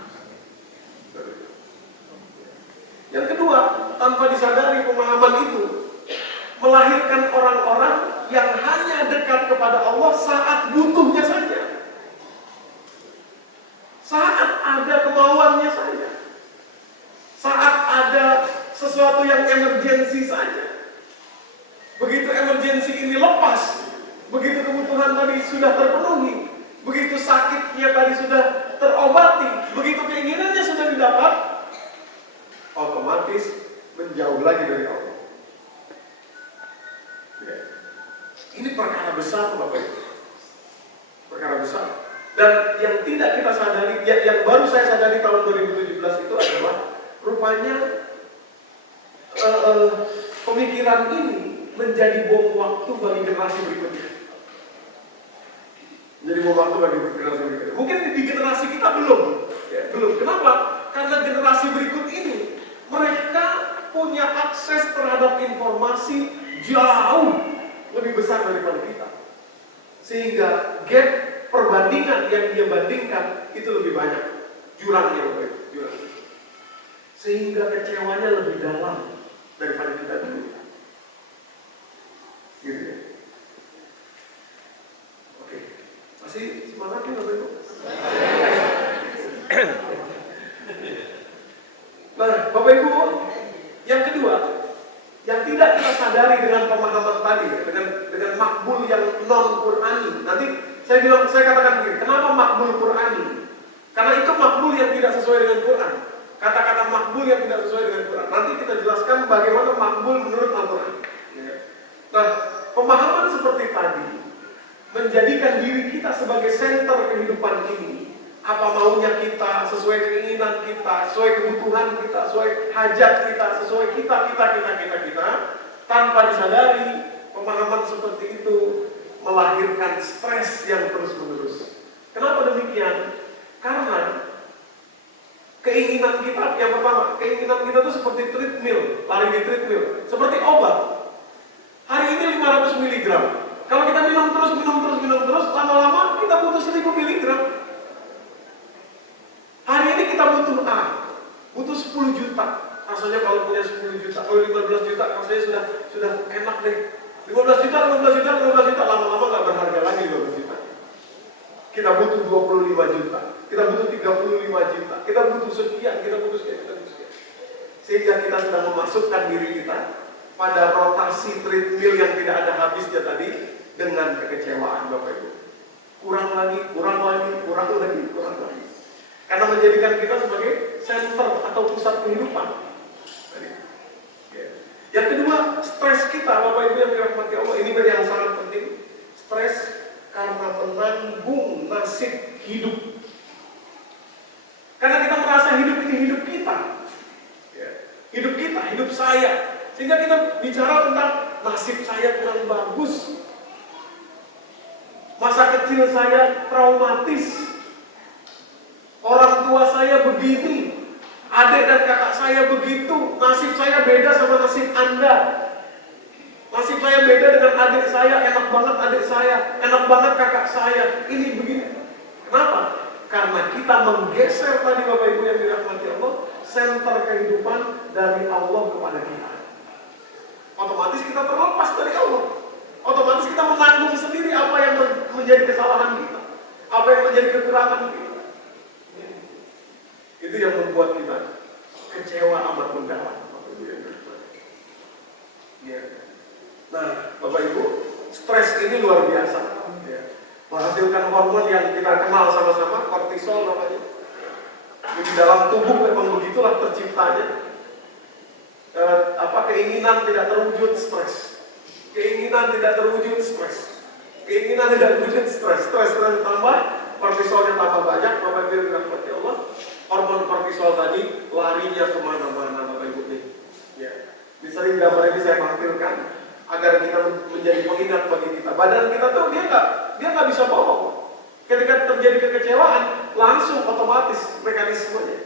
Yang kedua, tanpa disadari pemahaman itu melahirkan orang-orang yang hanya dekat kepada Allah saat butuhnya saja. Saat ada kemauannya saja. Saat ada sesuatu yang emergensi saja. Begitu emergensi ini lepas, begitu kebutuhan tadi sudah terpenuhi, begitu sakitnya tadi sudah terobati, begitu keinginannya sudah didapat, otomatis menjauh lagi dari Allah. Ya. Ini perkara besar, Bapak Ibu. Perkara besar. Dan yang tidak kita sadari, yang baru saya sadari tahun 2017 itu adalah rupanya pemikiran ini menjadi bom waktu bagi generasi berikutnya. Menjadi bom waktu bagi generasi berikutnya. Mungkin di generasi kita belum. Ya, belum. Kenapa? Karena generasi berikut ini mereka punya akses terhadap informasi jauh lebih besar daripada kita. Sehingga gap perbandingan yang dia bandingkan itu lebih banyak. Jurangnya lebih banyak. Jurang. Sehingga kecewanya lebih dalam daripada kita dulu. Gitu ya. Oke. Masih semangat ya Bapak Ibu? Nah, Bapak Ibu, yang kedua, yang tidak kita sadari dengan pemahaman tadi, dengan makbul yang non-Qur'ani. Nanti saya katakan begini, kenapa makbul Qur'ani? Karena itu makbul yang tidak sesuai dengan Quran. Kata-kata makbul yang tidak sesuai dengan Quran. Nanti kita jelaskan bagaimana makbul menurut Al-Quran. Nah, pemahaman seperti tadi menjadikan diri kita sebagai senter kehidupan ini. Apa maunya kita, sesuai keinginan kita, sesuai kebutuhan kita, sesuai hajat kita, sesuai kita. Tanpa disadari, pemahaman seperti itu melahirkan stres yang terus-menerus. Kenapa demikian? Karena keinginan kita, yang pertama, keinginan kita itu seperti treadmill, lari di treadmill, seperti obat. Hari ini 500 mg. Kalau kita minum terus, lama-lama kita butuh 1000 mg. Hari ini juta, rasanya kalau punya 10 juta, kalau 15 juta rasanya sudah enak deh. 15 juta, lama-lama nggak berharga lagi 15 juta. Kita butuh 25 juta, kita butuh 35 juta, kita butuh sekian, kita butuh sekian. Sehingga kita sedang memasukkan diri kita pada rotasi treadmill yang tidak ada habisnya tadi dengan kekecewaan Bapak Ibu. Kurang lagi. Karena menjadikan kita sebagai center atau pusat kehidupan. Yang kedua, stres kita, Bapak Ibu yang dirahmati Allah, ini yang sangat penting. Stres karena menanggung nasib hidup. Karena kita merasa hidup ini hidup kita. Hidup saya. Sehingga kita bicara tentang nasib saya kurang bagus. Masa kecil saya traumatis. Orang tua saya begini. Adik dan kakak saya begitu. Nasib saya beda sama nasib Anda. Nasib saya beda dengan adik saya. Enak banget adik saya. Enak banget kakak saya. Ini begini. Kenapa? Karena kita menggeser tadi Bapak Ibu yang dirahmati Allah, senter kehidupan dari Allah kepada kita. Otomatis kita terlepas dari Allah. Otomatis kita menanggung sendiri apa yang menjadi kesalahan kita, apa yang menjadi kekurangan kita. Itu yang membuat kita kecewa amat mendalam. Nah, Bapak Ibu, stres ini luar biasa. Menghasilkan hormon yang kita kenal sama-sama, kortisol namanya. Di dalam tubuh memang begitulah terciptanya. Keinginan tidak terwujud stres. Keinginan tidak terwujud stres. Keinginan tidak terwujud stres. Stres tambah, kortisolnya tambah banyak. Bapak Ibu yang dirahmati Allah, hormon kortisol tadi larinya kemana-mana Bapak Ibu nih. Ya. Di sering gambar ini saya tampilkan agar kita menjadi pengingat bagi kita. Badan kita tuh dia nggak bisa bohong. Ketika terjadi kekecewaan, langsung otomatis mekanismenya.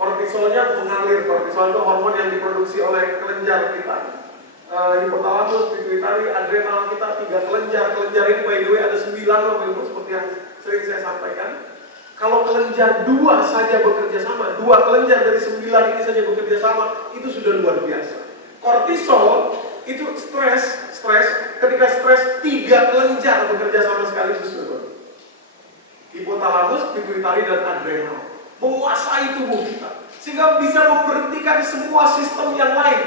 Kortisolnya mengalir. Kortisol itu hormon yang diproduksi oleh kelenjar kita. Hipotalamus, pituitari, adrenal kita, 3 kelenjar. Kelenjar ini by the way ada 9 Bapak Ibu, seperti yang sering saya sampaikan. Kalau kelenjar 2 saja bekerja sama, 2 kelenjar dari 9 ini saja bekerja sama, itu sudah luar biasa. Kortisol itu stres, ketika stres 3 kelenjar bekerja sama sekaligus. Hipotalamus, pituitari, dan adrenal menguasai tubuh kita, sehingga bisa memberhentikan semua sistem yang lain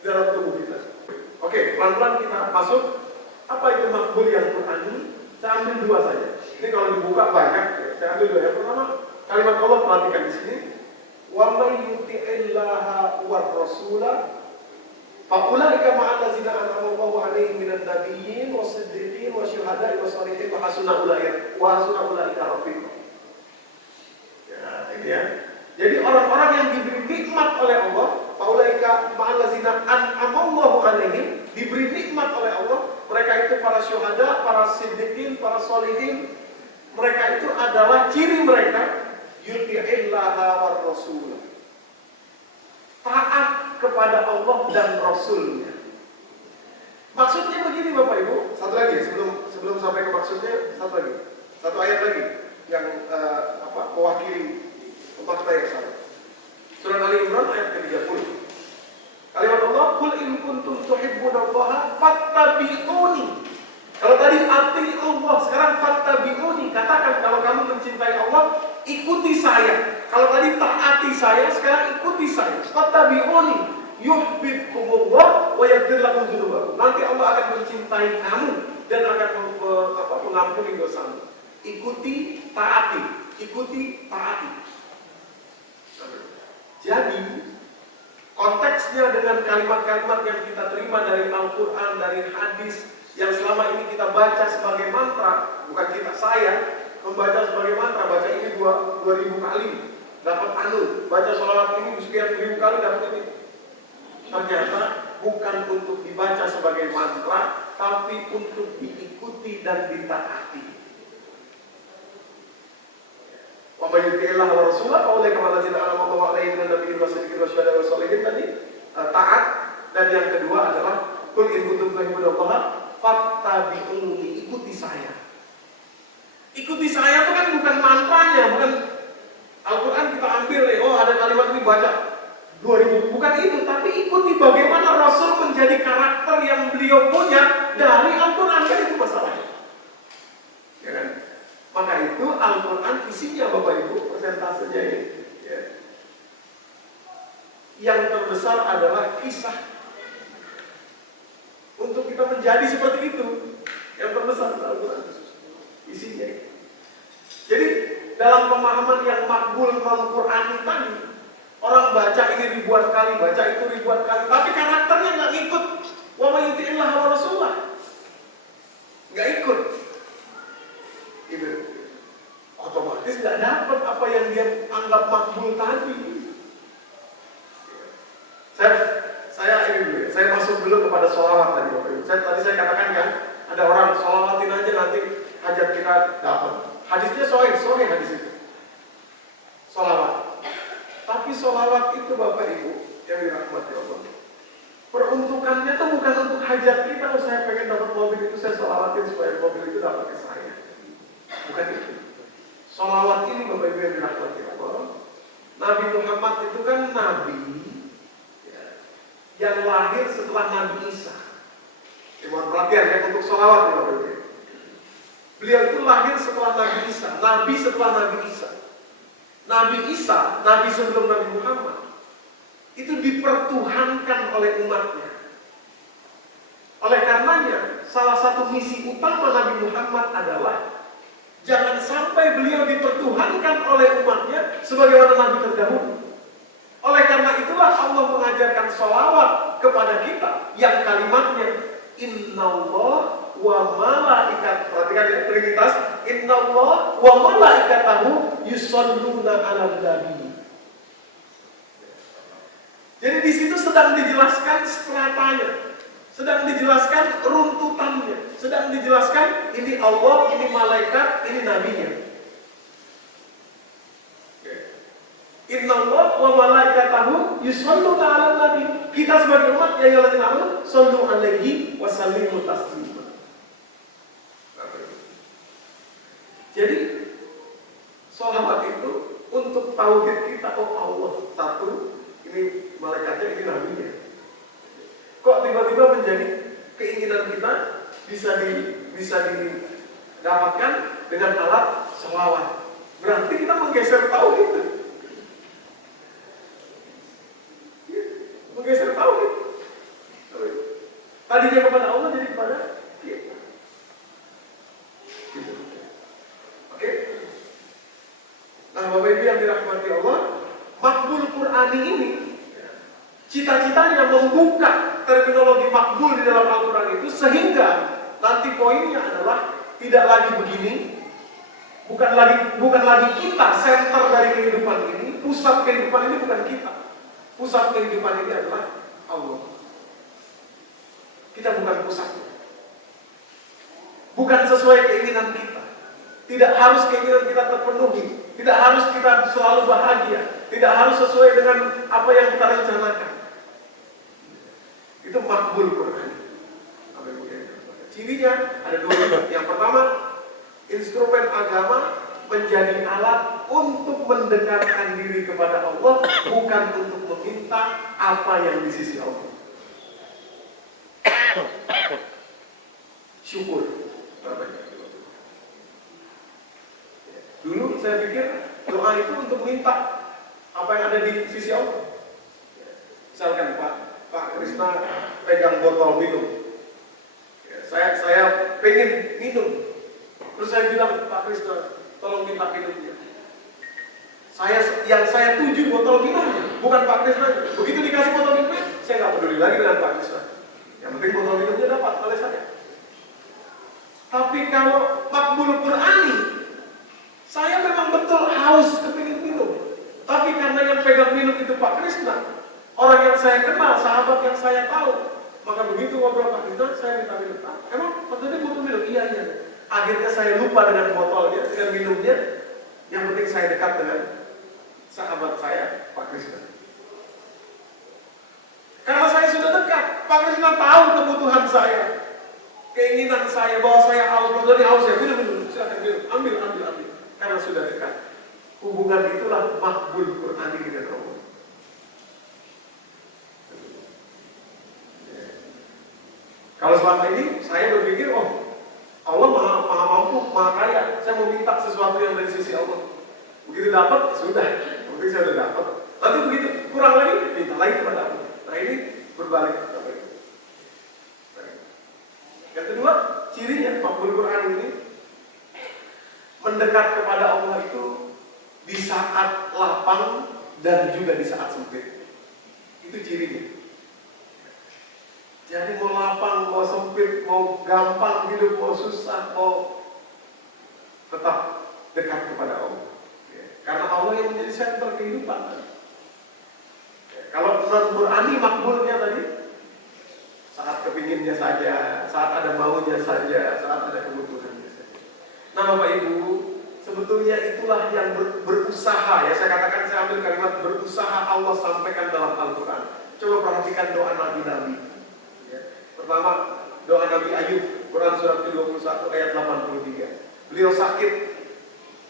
dalam tubuh kita. Oke, pelan-pelan kita masuk. Apa itu makbul yang Qur'ani? Saya ambil 2 saja. Ini kalau dibuka banyak, saya ambil 2. Yang pertama, kalimat Allah perhatikan di sini. Wa may yuti'illaha war rasula fa ulaika ma'al ladzina an'ama Allahu 'alaihim minan nabiyyin was-siddiqin wasyuhada'i was-shalihin wa hasuna ulaika rafiqa. Ya, ini ya. Jadi orang-orang yang diberi nikmat oleh Allah, fa ulaika ma'al ladzina an'ama Allahu 'alaihim, diberi nikmat oleh Allah, mereka itu para syuhada, para siddiqin, para sholihin. Mereka itu adalah ciri mereka yuti'illaha war rasul. Taat kepada Allah dan Rasulnya. Maksudnya begini Bapak Ibu. Satu lagi sebelum sampai ke maksudnya, satu ayat lagi yang mewakili makna yang sama. Surah Ali Imran ayat ke-30. Kalimat Allah, "Qul in kuntum tuhibbunallaha fattabi'uni." Kalau tadi ati Allah, sekarang fattabi'uni. Katakan kalau kamu mencintai Allah, ikuti saya. Kalau tadi taati saya, sekarang ikuti saya. Fattabi'uni yuhibbukumullah wa yaghfir lakum dzunubakum. Nanti Allah akan mencintai kamu dan akan mengampuni dosamu. Ikuti, taati. Ikuti, taati. Jadi konteksnya dengan kalimat-kalimat yang kita terima dari Al-Quran, dari hadis yang selama ini kita baca sebagai mantra, bukan kita, saya membaca sebagai mantra, baca ini 2000 kali dapat baca sholawat ini sekian ribu kali dapat ini. Ternyata bukan untuk dibaca sebagai mantra, tapi untuk diikuti dan ditaati. Wa may yuti'illah wa rasulah fa ulaika ma'al ladzina an'ama Allahu 'alaihim minan nabiyyin was-siddiqin wasyuhada'i was-shalihin tadi taat. Dan yang kedua adalah qul in kuntum tuhibbunallaha fattabi'uni, ikuti saya. Ikuti saya itu kan bukan mantranya, bukan Al-Quran kita ambil nih, oh ada kalimat ini baca, 2000, bukan itu, tapi ikuti bagaimana Rasul menjadi karakter yang beliau punya dari Al-Quran, kan itu masalahnya. Ya kan? Maka itu Al-Quran isinya Bapak Ibu, persentasenya ini. Ya. Yang terbesar adalah kisah. Untuk kita menjadi seperti itu, yang terbesar Al-Quran isinya. Jadi dalam pemahaman yang makbul non-Qurani tadi, orang baca ini ribuan kali, baca itu ribuan kali, tapi karakternya nggak ngikut. Wa may yuti'illah wa rasulah, nggak ikut. Gitu. Otomatis nggak dapat apa yang dia anggap makbul tadi. Saya masuk dulu kepada sholawat tadi Bapak Ibu. Tadi saya katakan kan, ada orang sholawatin aja nanti hajat kita dapat. Hadisnya sahih hadis itu. Sholawat. Tapi sholawat itu Bapak Ibu yang dirahmati Allah, peruntukannya itu bukan untuk hajat kita. Kalau saya pengen dapat mobil itu, saya sholawatin supaya mobil itu dapat ke saya. Bukan itu. Sholawat ini Bapak Ibu yang dirahmati Allah, Nabi Muhammad itu kan Nabi yang lahir setelah Nabi Isa. Mohon perhatian ya untuk sholawat ya Bapak Ibu. Beliau itu lahir setelah Nabi Isa, Nabi setelah Nabi Isa. Nabi Isa, Nabi sebelum Nabi Muhammad, itu dipertuhankan oleh umatnya. Oleh karenanya, salah satu misi utama Nabi Muhammad adalah jangan sampai beliau dipertuhankan oleh umatnya sebagaimana Nabi terdahulu. Oleh karena itulah Allah mengajarkan sholawat kepada kita yang kalimatnya Innallah wa malaikat, perhatikan ya, Trinitas. Innallah wa malaikatahu yusholluna 'alan nabi. Jadi di situ sedang dijelaskan stratanya, sedang dijelaskan runtutannya, sedang dijelaskan ini Allah, ini malaikat, ini nabinya. Innallah wa malaikatahu yusholluna 'alan nabi. Kita sebagai umat ya ayyuhalladzina amanu shollu 'alaihi wa sallimu taslima. Jadi sholawat itu untuk tauhid kita. Oh Allah satu, ini malaikatnya, ini nabinya. Kok tiba-tiba menjadi keinginan kita bisa didapatkan dengan alat sholawat? Berarti kita menggeser tauhid itu. Menggeser tauhid. Tadinya kepada Allah jadi kepada kita. Gitu. Oke. Nah, Bapak Ibu yang dirahmati Allah, makbul Qur'ani ini cita-citanya membuka terminologi makbul di dalam Al-Quran itu sehingga nanti poinnya adalah tidak lagi begini, bukan lagi kita center dari kehidupan ini, pusat kehidupan ini bukan kita. Pusat kehidupan ini adalah Allah. Kita bukan pusatnya. Bukan sesuai keinginan kita. Tidak harus keinginan kita terpenuhi. Tidak harus kita selalu bahagia. Tidak harus sesuai dengan apa yang kita rencanakan. Itu makbul Quran. Cirinya ada dua. Yang pertama, instrumen agama menjadi alat untuk mendekatkan diri kepada Allah, bukan untuk meminta apa yang di sisi Allah. Syukur. Dulu saya pikir doa itu untuk minta apa yang ada di sisi Allah. Misalkan Pak Krisna pegang botol minum, saya pengen minum, terus saya bilang Pak Krisna tolong minta minumnya. Yang saya tuju botol minumnya, bukan Pak Krisna. Begitu dikasih botol minumnya, saya nggak peduli lagi dengan Pak Krisna. Yang penting botol minumnya dapat oleh saya. Tapi kalau makbul Qur'ani, saya memang betul haus kepingin minum. Tapi karena yang pegang minum itu Pak Krisna, orang yang saya kenal, sahabat yang saya tahu, maka begitu ngobrol Pak Krisna, saya minta minum. Emang Pak Krisna butuh minum? Iya. Akhirnya saya lupa dengan botolnya, dengan minumnya. Yang penting saya dekat dengan sahabat saya, Pak Krisna. Karena saya sudah dekat, Pak Krisna tahu kebutuhan saya, keinginan saya, bahwa saya haus, dari haus saya minum, silakan minum, ambil. Karena sudah dekat. Hubungan itulah makbul Qur'ani dengan Allah. Kalau selama ini saya berpikir, oh Allah maha mampu, maha kaya, saya mau minta sesuatu yang dari sisi Allah. Begitu dapat, sudah, berarti saya sudah dapat. Nanti begitu kurang lagi, minta lagi kepada Allah. Nah ini berbalik. Yang kedua, cirinya makbul Quran ini mendekat kepada Allah itu di saat lapang dan juga di saat sempit. Itu cirinya. Jadi mau lapang, mau sempit, mau gampang hidup, mau susah, mau tetap dekat kepada Allah. Karena Allah yang menjadi senter kehidupan. Kalau non-Qurani makbulnya tadi, saat kepinginnya saja, saat ada maunya saja, saat ada kebutuhannya saja. Nah Bapak Ibu, sebetulnya itulah yang berusaha, ya saya katakan, saya ambil kalimat berusaha Allah sampaikan dalam Al-Quran. Coba perhatikan doa Nabi-Nabi. Ya. Pertama, doa Nabi Ayub, Quran surat ke-21 ayat 83. Beliau sakit,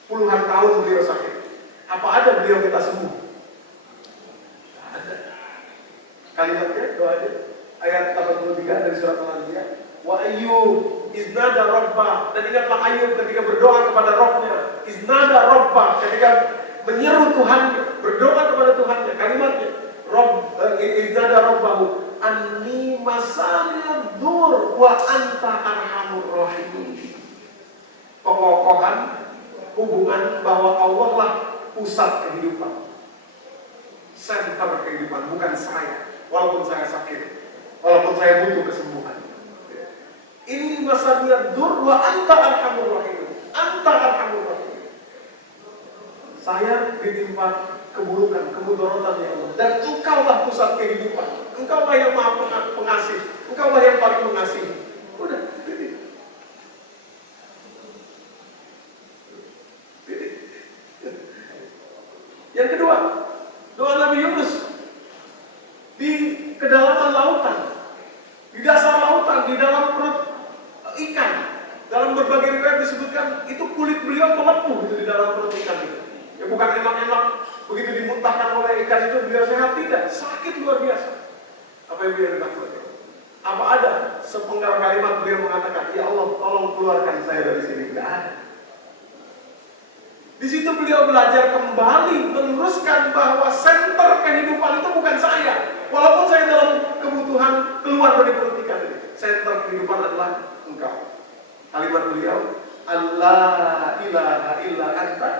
puluhan tahun beliau sakit. Apa ada beliau kita sembuh? Tidak ada. Kalimatnya, doanya, ayat 83 dari surat Al-Anbiya. Wa Ayyub iznada rabbah, dan ingatlah Ayub ketika berdoa kepada Rabbnya. Iznada rabbah, ketika menyeru Tuhannya, berdoa kepada Tuhannya. Kalimatnya, iznada rabbahu anni masaniyad dur wa anta arhamur rahimin. Pengokohan hubungan bahwa Allah lah pusat kehidupan, center kehidupan, bukan saya. Walaupun saya sakit, walaupun saya butuh kesembuhan. Ini masaniyad dur wa anta arhamur rahimin. Anta arhamur rahimin. Saya ditimpa keburukan, kemudorotan ya Allah, dan Engkaulah pusat kehidupan. Engkaulah yang maha pengasih, Engkaulah yang paling mengasihi. Udah, titik. Yang kedua, doa Nabi Yunus di kedalaman lautan, di dasar lautan, di dalam perut ikan. Dalam berbagai riwayat disebutkan itu kulit beliau melepuh gitu di dalam perut ikan itu. Ya bukan enak-enak begitu dimuntahkan oleh ikan itu beliau sehat, tidak, sakit luar biasa. Apa yang beliau lakukan? Apa ada sepenggal kalimat beliau mengatakan, ya Allah tolong keluarkan saya dari sini? Tidak ada. Di situ beliau belajar kembali meluruskan bahwa senter kehidupan itu bukan saya. Walaupun saya dalam kebutuhan keluar dari perut ikan ini, senter kehidupan adalah Engkau. Kalimat beliau, Allah ilaha illa anta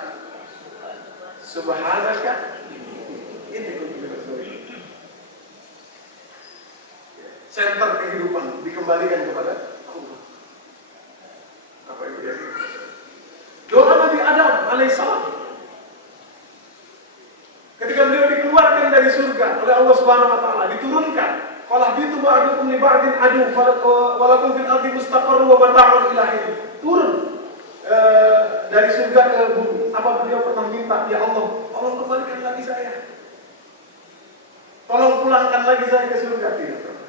subhanaka inni kuntu minadz dzalimin. Senter kehidupan dikembalikan kepada Allah. Apa itu dia? Doa Nabi Adam alaihissalam ketika beliau dikeluarkan dari surga oleh Allah Subhanahu wa taala, diturunkan, qala bitu ba'dukum li ba'din adu walakum fil ardi mustaqarrun wa mata'un ila hin. Turun dari surga ke bumi. Apa beliau pernah minta, ya Allah, tolong kembalikan lagi saya, tolong pulangkan lagi saya ke surga? Tidak pernah.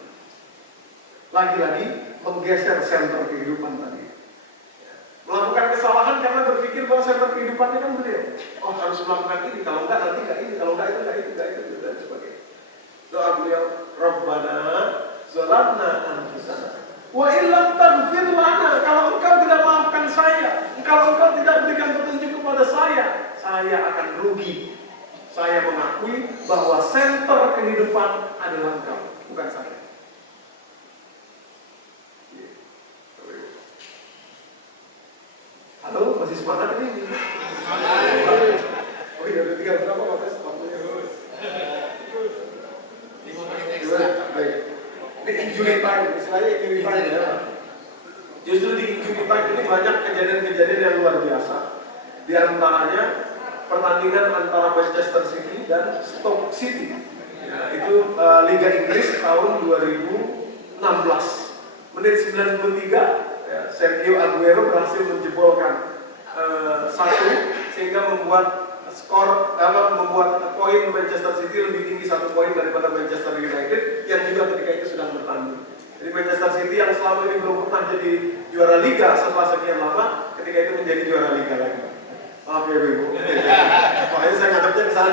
Lagi-lagi menggeser senter kehidupan tadi. Melakukan kesalahan karena berpikir bahwa senter kehidupannya kan beliau. Oh harus melakukan ini, kalau enggak nanti enggak ini, kalau enggak itu, enggak itu, enggak itu, dan sebagainya. Doa beliau, Rabbana zalamna anfusana wa illam taghfir lana, kalau engkau tidak maafkan saya, kalau engkau tidak berikan petunjuk kepada saya akan rugi. Saya mengakui bahwa senter kehidupan adalah engkau, bukan saya. Halo, masih semangat ini? Oh iya, udah tinggal berapa waktu waktunya? Baik. Ini injury time, istilahnya injury time ya. Justru di injury time ini banyak kejadian-kejadian yang luar biasa. Di antaranya pertandingan antara Manchester City dan Stoke City. Ya, itu Liga Inggris tahun 2016. Menit 93. Ya, Sergio Aguero berhasil menjebolkan satu sehingga membuat skor membuat poin Manchester City lebih tinggi 1 poin daripada Manchester United yang juga ketika itu sedang bertanding. Jadi Manchester City yang selama ini belum pernah jadi juara Liga setelah sekian lama, ketika itu menjadi juara Liga lagi. Maaf ya Ibu. Makanya saya ngadepnya ke sana.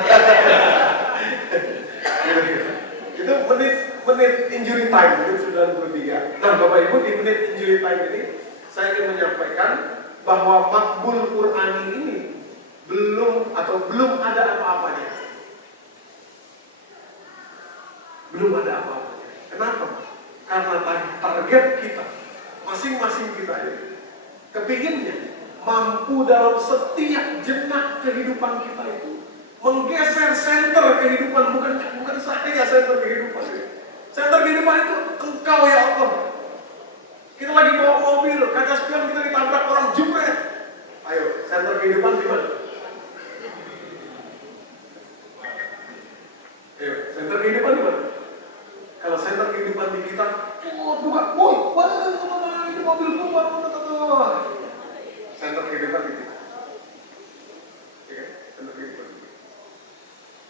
Itu menit injury time. 93. Nah, Bapak Ibu, di menit Injili Time ini saya ingin menyampaikan bahwa makbul Qur'ani ini belum ada apa-apanya. Belum ada apa-apanya. Kenapa? Karena target kita, masing-masing kita ini, kepinginnya mampu dalam setiap jenak kehidupan kita itu menggeser senter kehidupan, bukan saya senter kehidupan. Senter kehidupan itu Engkau ya Allah. Kita lagi bawa mobil, kaca spion kita ditabrak orang jumret. Ayo, senter kehidupan di mana? Ayo, senter kehidupan di mana? Kalau senter kehidupan di kita, buka, ini mobil gua, senter kehidupan di kita. Oke, senter kehidupan.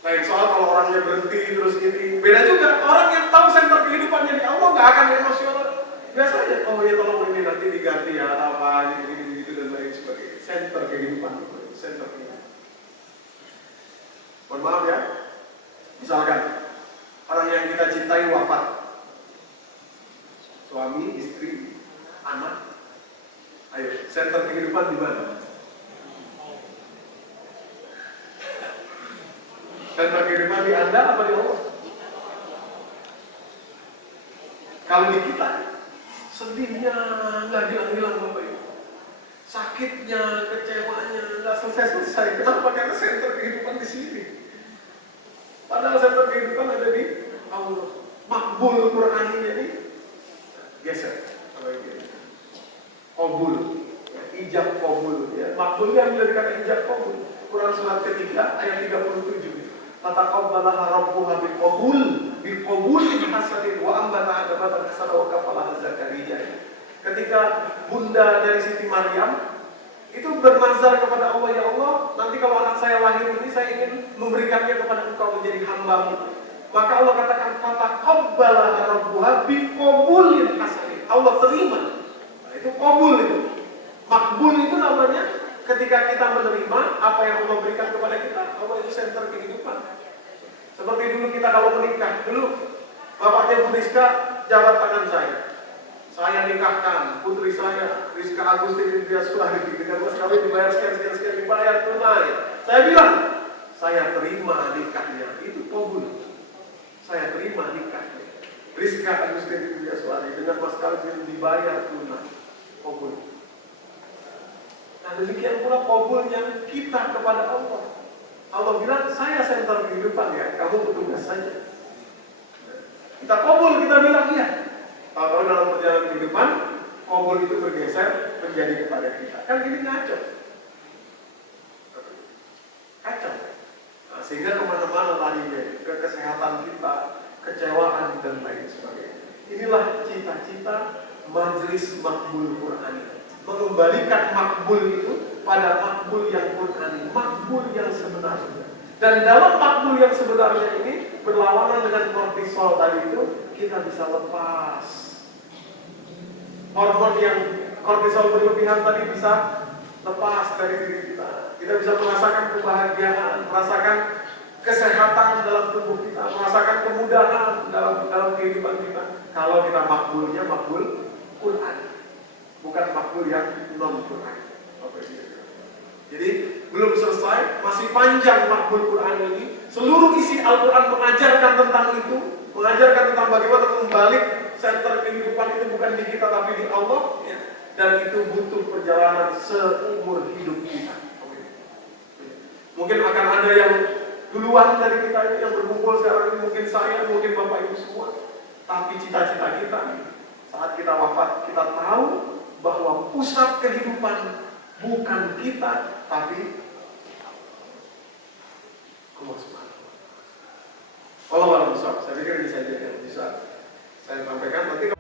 Lain soal kalau orangnya berhenti terus ini, beda juga. Orang yang tahu senter kehidupannya di Allah nggak akan emosional. Biasanya, oh ya tolong ini nanti diganti ya apa, gini dan lain sebagainya. Senter kehidupan, senter kehidupan. Mohon maaf ya, misalkan orang yang kita cintai wafat, suami, istri, anak. Ayo, senter kehidupan di mana? Senter kehidupan di Anda apa di Allah? Kalau di kita, sedihnya nggak hilang-hilang Bapak Ibu, sakitnya, kecewanya nggak selesai-selesai. Kenapa? Karena senter kehidupan di sini. Padahal senter kehidupan ada di Allah. Makbul Qur'aninya ini geser. Qabul, ya, ijab qabul. Ya. Makbul yang dari kata ijab qabul. Quran surat ketiga ayat 37. Fataqabbalaha rabbuha biqabulin hasanin wa ambata adabatan hasana wa kafalaha Zakaria. Ketika bunda dari Siti Maryam itu bernazar kepada Allah, ya Allah, nanti kalau anak saya lahir ini saya ingin memberikannya kepada Engkau menjadi hamba-Mu. Maka Allah katakan fataqabbalaha rabbuha biqabulin hasanin. Allah terima. Nah, itu qabul itu. Makbul itu namanya ketika kita menerima apa yang Allah berikan kepada kita. Allah itu senter kehidupan. Seperti dulu kita kalau menikah, dulu bapaknya Bu Rizka jabat tangan saya. Saya nikahkan putri saya, Rizka Agustin Indria Sulahri, dengan mas kawin dibayar sekian dibayar tunai. Saya bilang, saya terima nikahnya, itu qabul. Saya terima nikahnya. Rizka Agustin Indria Sulahri dengan mas kawin dibayar tunai, qabul. Nah demikian pula qabulnya kita kepada Allah. Allah bilang, saya senter kehidupan ya, kamu bertugas saja. Kita qabul, kita bilang iya. Tahu-tahu dalam perjalanan kehidupan, qabul itu bergeser menjadi kepada kita. Kan ini ngaco. Kacau. Nah, sehingga kemana-mana larinya, ke kesehatan kita, kecewaan dan lain sebagainya. Inilah cita-cita Majelis Makbul Qur'ani. Mengembalikan makbul itu pada makbul yang Qur'ani, makbul yang sebenarnya. Dan dalam makbul yang sebenarnya ini berlawanan dengan kortisol tadi itu, kita bisa lepas. Hormon yang kortisol berlebihan tadi bisa lepas dari diri kita. Kita bisa merasakan kebahagiaan, merasakan kesehatan dalam tubuh kita, merasakan kemudahan dalam kehidupan kita. Kalau kita makbulnya makbul Qur'ani, bukan makbul yang non-Qur'ani. Jadi belum selesai, masih panjang makbul Qur'an ini. Seluruh isi Al-Quran mengajarkan tentang itu, mengajarkan tentang bagaimana membalik senter kehidupan itu bukan di kita tapi di Allah, ya. Dan itu butuh perjalanan seumur hidup kita. Mungkin akan ada yang duluan dari kita ini yang berkumpul sekarang ini, mungkin saya, mungkin Bapak Ibu semua. Tapi cita-cita kita saat kita wafat, kita tahu bahwa pusat kehidupan bukan kita, tapi Allah Subhanahu wa Ta'ala. Allah alam besar. Saya pikir ini saja yang bisa saya sampaikan. Nanti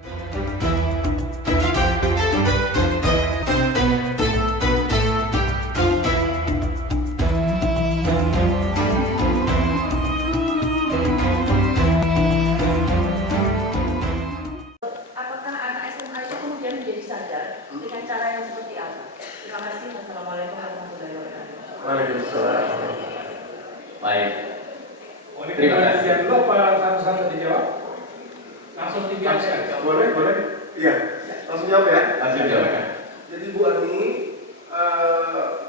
Apakah anak SMA itu kemudian menjadi sadar dengan cara yang seperti apa? Terima kasih. Wassalamualaikum warahmatullahi wabarakatuh. Waalaikumsalam. Baik. Boleh Terima kita kasih. lihat dulu apa satu-satu dijawab? Langsung Langsung 3 aja. Boleh? Iya. Langsung jawab ya. Langsung jawab. Jadi Bu Ani,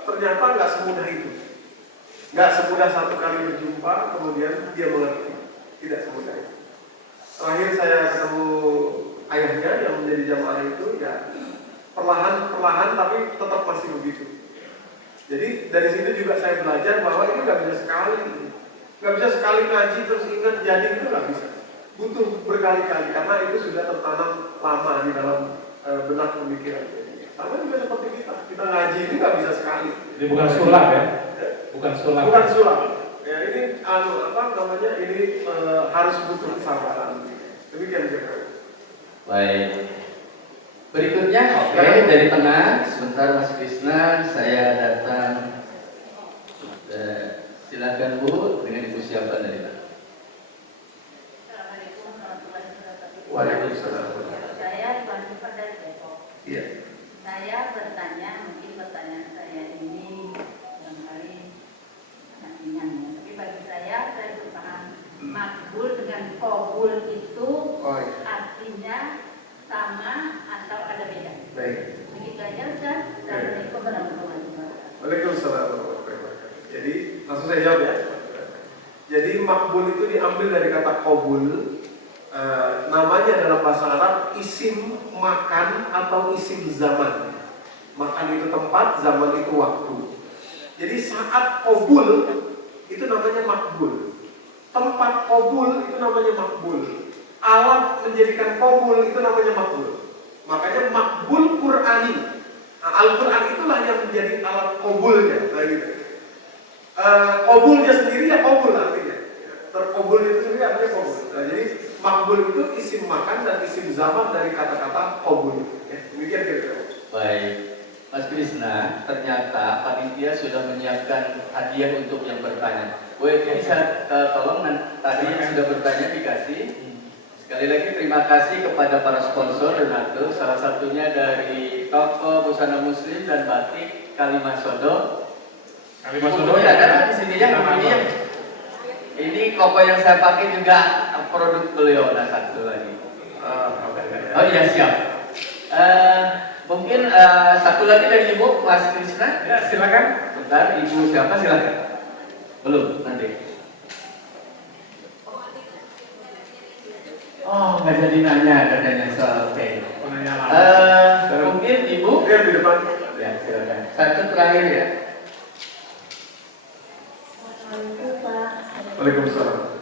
ternyata nggak semudah itu. Nggak semudah satu kali berjumpa kemudian dia mengerti. Tidak semudah itu. Terakhir saya ketemu ayahnya yang menjadi jamaah itu, ya perlahan tapi tetap masih begitu. Jadi dari situ juga saya belajar bahwa ini nggak bisa sekali ngaji terus ingat jadi, itu nggak bisa. Butuh berkali-kali karena itu sudah tertanam lama di dalam benak pemikiran. Sama juga seperti kita ngaji ini nggak bisa sekali. Ini bukan sulap ya? Bukan sulap. Bukan sulap. Ya ini ini harus butuh kesabaran. Demikian kira-kira. Baik. Berikutnya, oke, dari tengah. Sebentar Mas Krisna, saya datang. Silakan Bu, dengan Ibu siapa dari mana? Assalamualaikum warahmatullahi wabarakatuh. Waalaikumsalam. Saya Iwan Rifat dari Depok. Iya. Saya bertanya, mungkin pertanyaan saya ini barangkali sangat ringan ya. Tapi bagi saya belum paham. Makbul dengan qabul itu Oh iya. artinya sama atau ada beda? Baik. Begitu aja Ustaz. Assalamualaikum warahmatullahi wabarakatuh. Waalaikumsalam warahmatullahi wabarakatuh. Jadi langsung saya jawab ya. Jadi makbul itu diambil dari kata qabul. Namanya dalam bahasa Arab isim makan atau isim zaman. Makan itu tempat, zaman itu waktu. Jadi saat qabul itu namanya makbul. Tempat qabul itu namanya makbul. Alat menjadikan qabul itu namanya makbul. Makanya makbul Qur'ani. Nah, Al-Quran itulah yang menjadi alat qabulnya. Nah, gitu. Qabulnya sendiri ya qabul artinya. Terkabul itu sendiri artinya qabul. Nah, jadi makbul itu isim makan dan isim zaman dari kata-kata qabul. Ya, demikian kira-kira. Baik. Mas Krisna, ternyata panitia sudah menyiapkan hadiah untuk yang bertanya. Boleh bisa tolong tadi yang sudah bertanya dikasih. Sekali lagi terima kasih kepada para sponsor donatur, salah satunya dari toko busana muslim dan batik Kalimasodo. Kalimasodo ya ada di sini ya, bukunya. Ini koko yang saya pakai juga produk beliau, ada satu lagi. Oh iya siap. Mungkin satu lagi dari Ibu, Mas Krisna. Ya, silakan. Bentar, Ibu siapa silakan. Belum, nanti. Oh, nggak jadi nanya katanya soal teh. Mungkin Ibu. Dia di depan. Ya, silakan. Satu terakhir ya. Waalaikumsalam.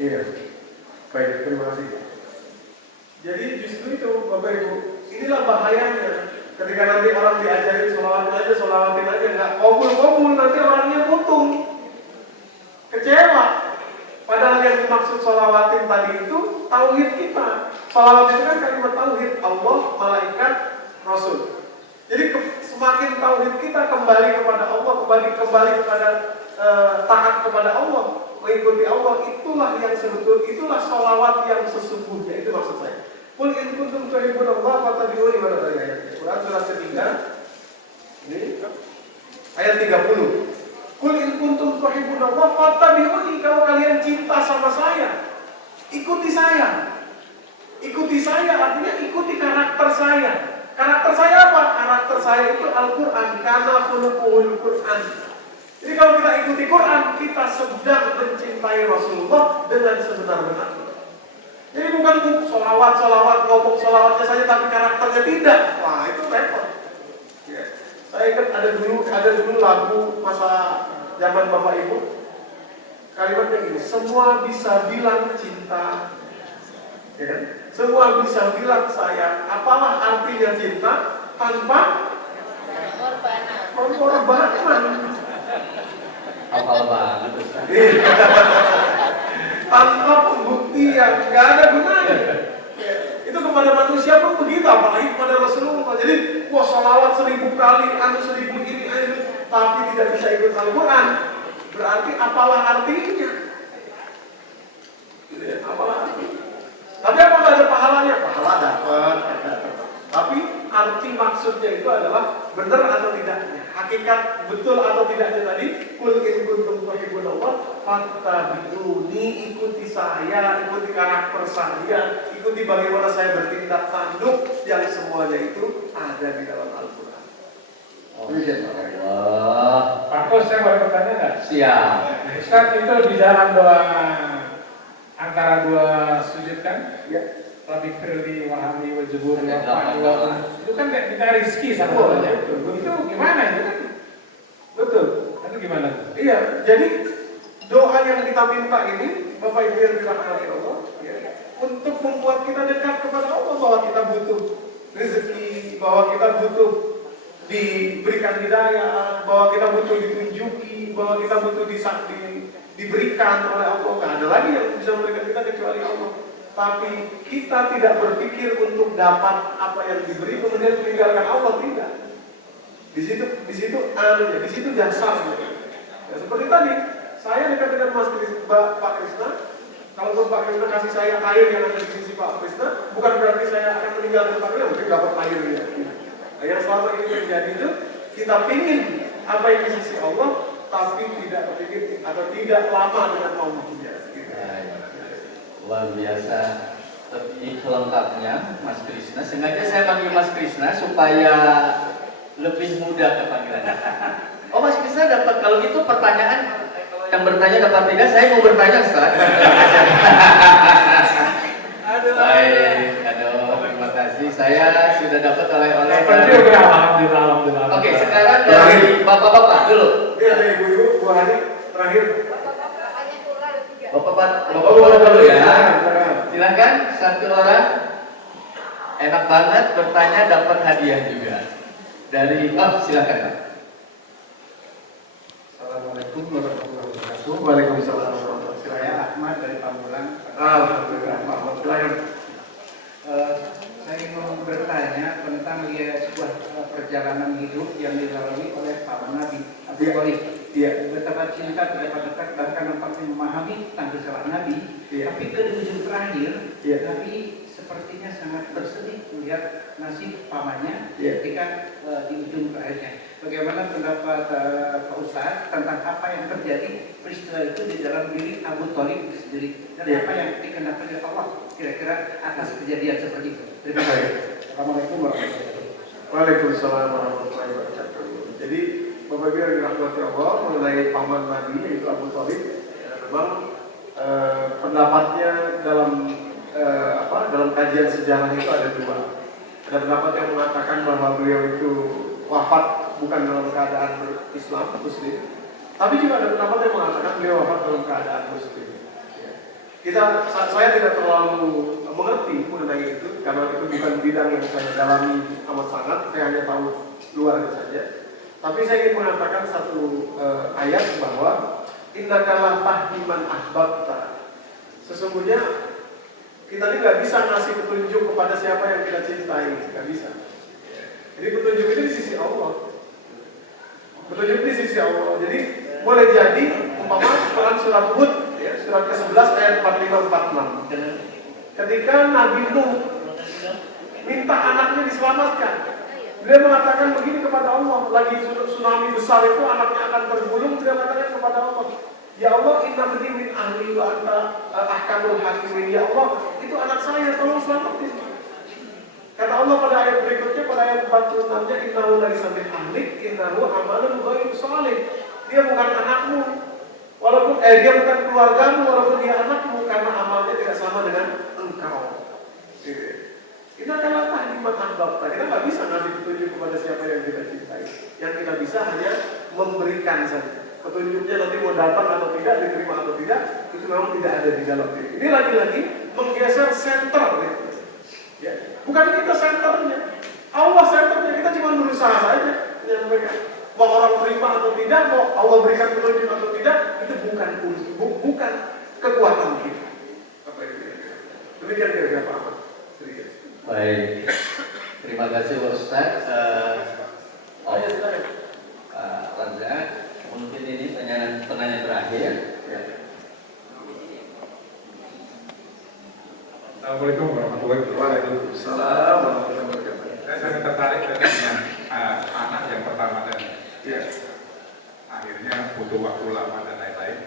Iya, baik, terima kasih. Jadi justru itu Bapak Ibu, inilah bahayanya. Ketika nanti orang diajarin sholawatin aja, nggak kabul, nanti orangnya putung, kecewa. Padahal yang dimaksud sholawatin tadi itu tauhid kita. Sholawat itu kan kalimat tauhid, Allah, malaikat, Rasul. Jadi semakin tauhid kita kembali kepada Allah, kembali kepada taat kepada Allah, mengikuti Allah, itulah sholawat yang sesungguhnya. Itu maksud saya. Qul in kuntum tuhibbunallah fattabi'uni wa la ilaha Quran surat ketiga. Ini ayat 30. Qul in kuntum tuhibbunallah fattabi'uni, kalau kalian cinta sama saya, ikuti saya. Ikuti saya artinya ikuti karakter saya. Karakter saya apa? Karakter saya itu Al-Quran. Kana khuluquhul Quran. Jadi kalau kita ikuti Quran, kita sedang mencintai Rasulullah dengan sebenar-benarnya. Jadi bukan sholawat, ngomong sholawatnya saja tapi karakternya tidak. Wah, itu repot. Ya. Saya ingat ada dulu lagu masa zaman Bapak Ibu. Kalimatnya gini, semua bisa bilang cinta. Ya kan? Semua bisa bilang sayang. Apalah artinya cinta tanpa pengorbanan. Hafal banget. Tanpa pembuktian, nggak ada gunanya. Ya, itu kepada manusia pun begitu, apalagi kepada Rasulullah. Jadi, wah sholawat 1000 kali, 1000 ini, tapi tidak bisa ikut Al-Quran, berarti apalah artinya? Gitu ya, apalah artinya? Tapi apakah ada pahalanya? Pahala dapat, tapi arti maksudnya itu adalah benar atau tidaknya, hakikat betul atau tidaknya tadi. Kul in kuntum tuhibbunallah fattabi'uni, ikuti saya, ikuti karakter saya, ikuti bagaimana saya bertindak tanduk, yang semuanya itu ada di dalam Al-Quran. Allah. Pak Kos, saya boleh bertanya nggak? Siap. Ustaz, itu di dalam doa antara dua sujud kan? Ya. Rabbi firli wahami wajibur Ada wafani doa. itu kan minta rezeki sama Oh, Allahnya. betul. Itu gimana itu kan? Betul. Itu gimana? Iya, jadi doa yang kita minta ini, Bapak Ibu yang dirahmati Allah, ya, untuk membuat kita dekat kepada Allah, bahwa kita butuh rezeki, bahwa kita butuh diberikan hidayah, bahwa kita butuh ditunjuki, bahwa kita butuh diberikan oleh Allah. Nggak ada lagi yang bisa memberikan kita kecuali Allah. Tapi kita tidak berpikir untuk dapat apa yang diberi kemudian meninggalkan Allah, tidak. Di situ dasarnya. Ya, seperti tadi, saya dekat dengan Pak Krisna. Kalau Pak Krisna kasih saya air yang ada di sisi Pak Krisna, bukan berarti saya akan meninggalkan Pak Krisna, mungkin dapat airnya. Nah, yang selama ini terjadi itu, kita pingin apa yang di sisi Allah, tapi tidak berpikir atau tidak lama dengan Allah. Luar biasa lebih lengkapnya Mas Krisna. Sengaja saya panggil Mas Krisna supaya lebih mudah kepanggilan. Oh, Mas Krisna dapat, kalau gitu pertanyaan, yang bertanya dapat tidak, saya mau bertanya Ustaz. Baik, terima kasih. Saya sudah dapat oleh-oleh. Alhamdulillah. Oke, sekarang dari bapak-bapak dulu. Iya, dari ibu-ibu, Bu Hani, terakhir. Bapak dulu ya. Silakan, satu orang. Enak banget bertanya, dapat hadiah juga. Dari, silakan Pak. Assalamualaikum warahmatullahi wabarakatuh. Waalaikumsalam warahmatullahi wabarakatuh. Saya Ahmad dari Pamulang. Alhamdulillah, Pak Ahmad. Silakan. Saya ingin bertanya tentang sebuah perjalanan hidup yang dilalui oleh para nabi Abu Talib. Iya. Betapa cinta, betapa dekat, bahkan nampaknya memahami tentang risalah nabi. Iya. Tapi ke ujung terakhir, Iya. Nabi sepertinya sangat bersedih melihat nasib pamannya Iya. ketika di ujung terakhirnya. Bagaimana pendapat Pak Ustadz tentang apa yang terjadi peristiwa itu di dalam diri Abu Talib sendiri dan Iya. apa yang dikenakan oleh Allah kira-kira atas kejadian seperti itu? Terima kasih. Assalamualaikum warahmatullahi wabarakatuh. Waalaikumsalam warahmatullahi wabarakatuh. Jadi Bapak Ibu yang dirahmati Allah, mengenai paman Nabi yaitu Abu Talib, memang pendapatnya dalam dalam kajian sejarah itu ada dua. Ada pendapat yang mengatakan bahwa beliau itu wafat bukan dalam keadaan Islam Muslim, tapi juga ada pendapat yang mengatakan beliau wafat dalam keadaan Muslim. Saya tidak terlalu mengerti mengenai itu karena itu bukan bidang yang saya dalami amat sangat. Saya hanya tahu luarnya saja. Tapi saya ingin mengatakan satu ayat bahwa innaka la tahdi man ahbabta. Sesungguhnya kita ini nggak bisa ngasih petunjuk kepada siapa yang kita cintai, nggak bisa. Jadi petunjuk itu di sisi Allah. Petunjuk di sisi Allah. Jadi boleh jadi umpama Quran surat Hud, ya, surat ke-11 ayat 45-46. Ketika Nabi Nuh minta anaknya diselamatkan, beliau mengatakan begini kepada Allah, lagi tsunami besar itu anaknya akan tergulung, beliau mengatakan kepada Allah, ya Allah, inna bni min ahli wa anta ahkamul hakimin. Ya Allah, itu anak saya, tolong selamatin. Kata Allah pada ayat berikutnya, pada ayat 46-nya, innahu laisa min ahlik, innahu amalun ghairu shalih. Dia bukan anakmu, walaupun dia bukan keluargamu, walaupun dia anakmu, karena amalnya tidak sama dengan engkau. Gitu. Kita adalah tahdimat ahbab. Kita nggak bisa ngasih petunjuk kepada siapa yang kita cintai. Yang kita bisa hanya memberikan saja. Petunjuknya nanti mau datang atau tidak, diterima atau tidak, itu memang tidak ada di dalam diri. Ini lagi-lagi menggeser center. Ya. Bukan kita centernya, Allah centernya. Kita cuma berusaha saja menyampaikan. Mau orang terima atau tidak, mau Allah berikan petunjuk atau tidak, itu bukan kekuatan kita. Apa itu? Demikian kira-kira Pak Ahmad. Baik, terima kasih Pak Ustaz. Lanza. Assalamualaikum warahmatullahi wabarakatuh. Waalaikumsalam warahmatullahi wabarakatuh. Saya sangat tertarik dengan anak yang pertama dan akhirnya butuh waktu lama dan lain-lain.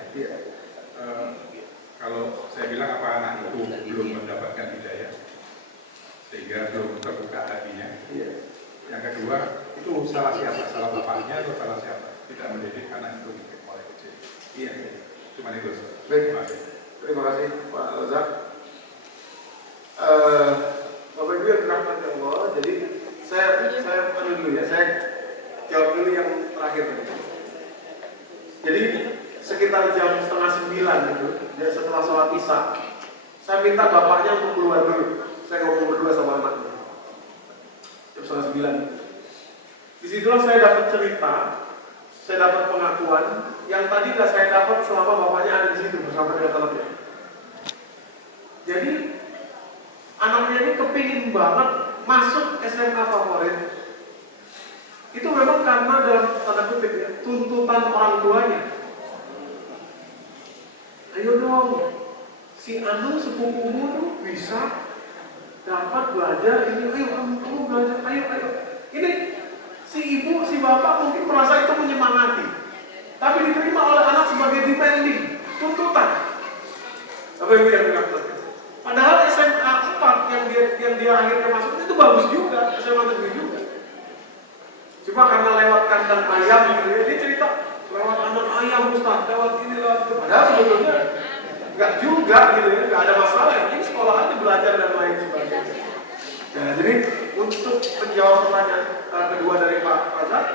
Kalau saya bilang apa anak itu belum mendapatkan hidayah sehingga belum terbuka hatinya. Yang kedua, itu salah siapa? Salah bapaknya atau salah siapa? Tidak mendidik anak itu mulai kecil. Cuma itu. Baik, terima kasih Pak Razak. Bapak Ibu yang dirahmati Allah, jadi saya dulu ya, saya jawab dulu yang terakhir tadi. Jadi sekitar jam 8:30 gitu, setelah sholat isya, saya minta bapaknya untuk keluar dulu. Saya ngomong berdua sama anaknya. Jam 8:30. Disitulah saya dapat cerita, saya dapat pengakuan yang tadi tidak saya dapat selama bapaknya ada di situ bersama dengan anaknya. Jadi anaknya ini kepingin banget masuk SMA favorit. Itu memang karena dalam tanda kutip ya, tuntutan orang tuanya. Ayo dong, si Anu sepupumu tuh bisa dapat belajar ini, ayo kamu belajar, ayo. Ini si ibu, si bapak mungkin merasa itu menyemangati, tapi diterima oleh anak sebagai demanding, tuntutan. Apa yang dilakukan? Padahal SMA 4 yang dia akhirnya masuk itu bagus juga, SMA negeri juga. Cuma karena lewat kandang ayam gitu ya, dia cerita lewat kandang ayam Ustaz, lewat ini, lewat itu. Padahal sebetulnya nggak juga gitu ya, nggak ada masalah. Yang ini sekolah aja belajar dan lain sebagainya. Nah, jadi untuk menjawab pertanyaan kedua dari Pak Razak,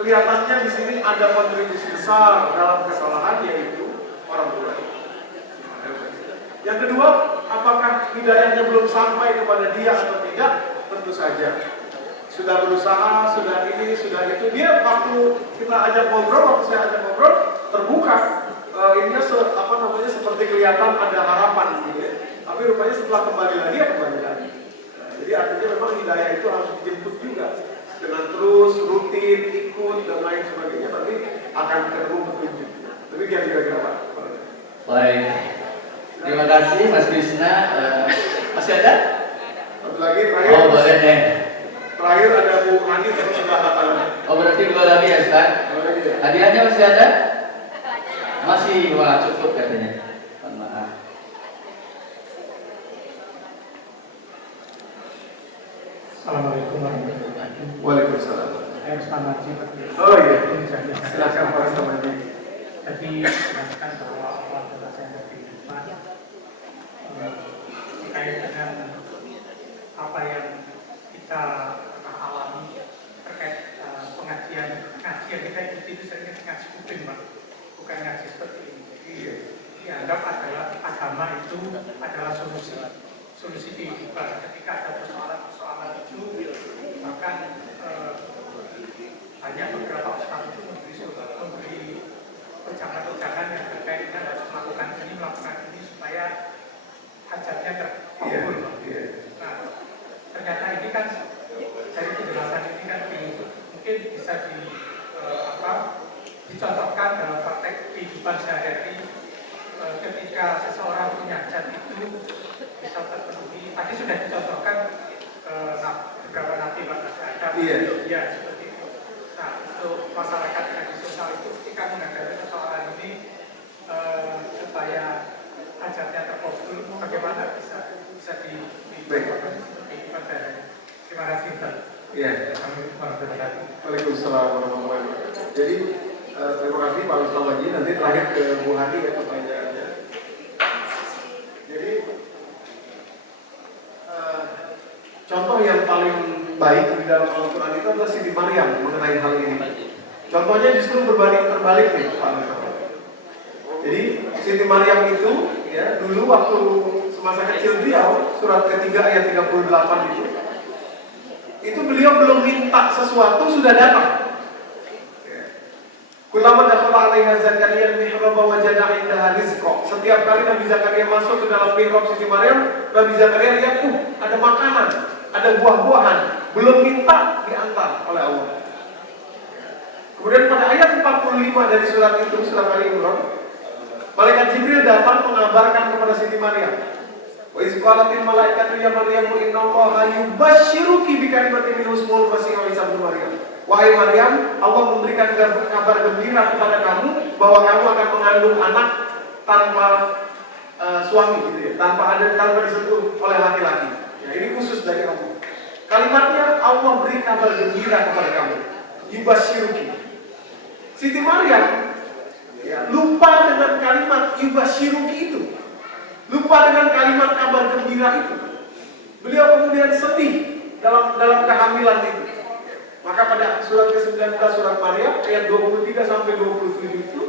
kelihatannya di sini ada kontribusi besar dalam kesalahan, yaitu orang tua. Yang kedua, apakah hidayahnya belum sampai kepada dia atau tidak? Tentu saja. Sudah berusaha, sudah ini, sudah itu. Dia waktu kita ajak ngobrol, waktu saya ajak ngobrol, terbuka. Ininya seperti kelihatan ada harapan gitu ya. Tapi rupanya setelah kembali lagi ya kembali lagi. Jadi artinya memang hidayah itu harus dijemput juga. Dengan terus, rutin, ikut, dan lain sebagainya. Tapi akan ketemu petunjuk. Demikian kira-kira Pak. Baik. Terima kasih Mas Krishna. Masih ada? Satu lagi terakhir. Oh boleh deh. Terakhir ada Bu Hani dari sebelah kanan. Oh berarti dua lagi ya Ustaz? Hadiahnya masih ada? Masih, wah cukup katanya. Mohon maaf. Assalamualaikum warahmatullahi wabarakatuh. Waalaikumsalam. Saya Ustaz Haji. Oh iya. Silakan Pak Ustaz Haji. Tadi jelaskan bahwa Allah adalah yang kehidupan terkait dengan apa yang kita pernah alami terkait pengajian kita itu seringnya ngaji kuping Pak, bukan ngaji seperti ini. Jadi dianggap adalah agama itu adalah solusi kehidupan. Ketika ada persoalan itu, bahkan banyak beberapa ustaz itu memberi ucapan-ucapan yang terkait dengan harus melakukan ini supaya hajatnya terkabul. Nah, ternyata ini kan dari penjelasan ini kan mungkin bisa dicontohkan dalam praktek kehidupan sehari-hari. Ketika seseorang punya hajat itu bisa terpenuhi. Tadi sudah dicontohkan beberapa nabi Nabi Adam. Iya, seperti itu. Nah, untuk masyarakat tradisional itu ketika menghadapi persoalan ini supaya hajatnya terkabul, bagaimana bisa dilakukan kehidupan sehari-hari. Terima kasih Ustaz. Iya. Waalaikumsalam warahmatullahi wabarakatuh. Jadi terima kasih Pak Ustaz lagi. Nanti terakhir ke Bu Hadi ya pertanyaannya. Jadi contoh yang paling baik di dalam Al-Quran itu adalah Siti Maryam mengenai hal ini. Contohnya justru terbalik nih Pak Ustaz. Jadi Siti Maryam itu ya dulu waktu semasa kecil beliau, surat ketiga ayat 38 itu beliau belum minta sesuatu sudah datang. Kullama dakhala 'alaiha Zakaria al-mihrab wajada 'indaha rizqa. Setiap kali Nabi Zakaria masuk ke dalam mihrab Siti Maryam, Nabi Zakaria lihat ada makanan, ada buah-buahan, belum minta diantar oleh Allah. Kemudian pada ayat 45 dari surat itu, surat Ali Imran, Malaikat Jibril datang mengabarkan kepada Siti Maryam Wa iz qalatil malaikatu ya Maryam innallaha yubasyyiruki bi kalimatin minhu ismuhu Masih Isa ibnu Maryam. Wahai Maryam, Allah memberikan kabar gembira kepada kamu bahwa kamu akan mengandung anak tanpa suami gitu ya, tanpa disentuh oleh laki-laki. Ya, ini khusus dari Allah. Kalimatnya Allah beri kabar gembira kepada kamu. Yubasyyiruki. Siti Maryam ya, lupa dengan kalimat yubasyyiruki itu. Lupa dengan kalimat kabar gembira itu. Beliau kemudian sedih dalam kehamilan itu. Maka pada surat ke-19 surat Maryam ayat 23 sampai 27 itu,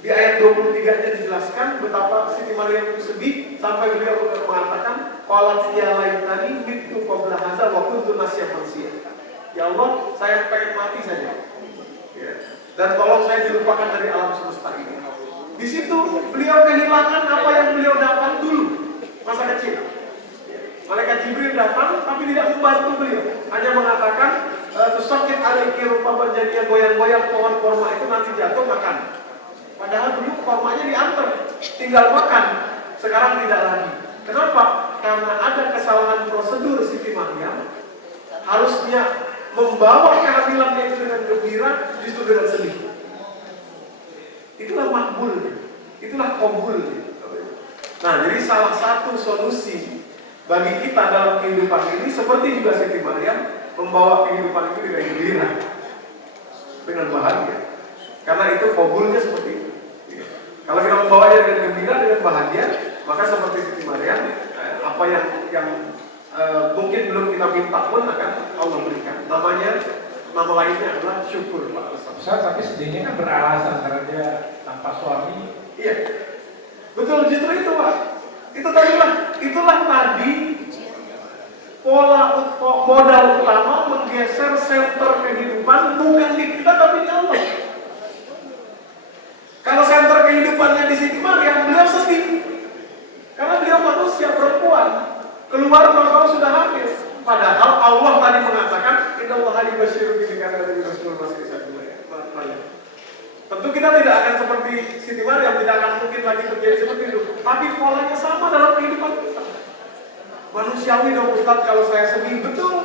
di ayat 23-nya dijelaskan betapa Siti Maryam itu sedih sampai beliau mengatakan qalat ya laitani mittu qabla hadza wa kuntu nasiyan mansiya. Ya Allah, saya pengen mati saja. Ya. Dan tolong saya dilupakan dari alam semesta ini. Di situ beliau kehilangan apa yang beliau dapat dulu masa kecil. Malaikat Jibril datang tapi tidak membantu beliau, hanya mengatakan tusakit aliki rupa berjadinya goyang-goyang pohon korma itu nanti jatuh makan. Padahal dulu kormanya diantar, tinggal makan. Sekarang tidak lagi. Kenapa? Karena ada kesalahan prosedur Siti Maryam. Harusnya membawa kehamilannya itu dengan gembira, justru dengan sedih. Itulah makbul, itulah qabul. Nah, jadi salah satu solusi bagi kita dalam kehidupan ini seperti juga Siti Maryam membawa kehidupan itu dengan gembira, dengan bahagia. Karena itu qabulnya seperti itu. Kalau kita membawanya dengan gembira, dengan bahagia, maka seperti Siti Maryam, apa yang mungkin belum kita minta pun akan Allah berikan. Nama lainnya adalah syukur, Pak Ustaz, tapi sedihnya kan beralasan karena dia tanpa suami. Iya, betul, justru itu Pak. Itulah tadi modal utama menggeser center kehidupan bukan di kita tapi di Allah. Kalau center kehidupannya di Siti Maryam, beliau sedih karena beliau manusia perempuan, keluar kalau sudah hamil. Padahal Allah tadi mengatakan innallaha yubasyyiruki bi kalimatin minhu ismuhu Masih Isa ibnu Maryam. Tentu kita tidak akan seperti Siti Maryam, tidak akan mungkin lagi terjadi seperti itu. Tapi polanya sama dalam kehidupan kita. Manusiawi dong Ustaz kalau saya sedih, betul.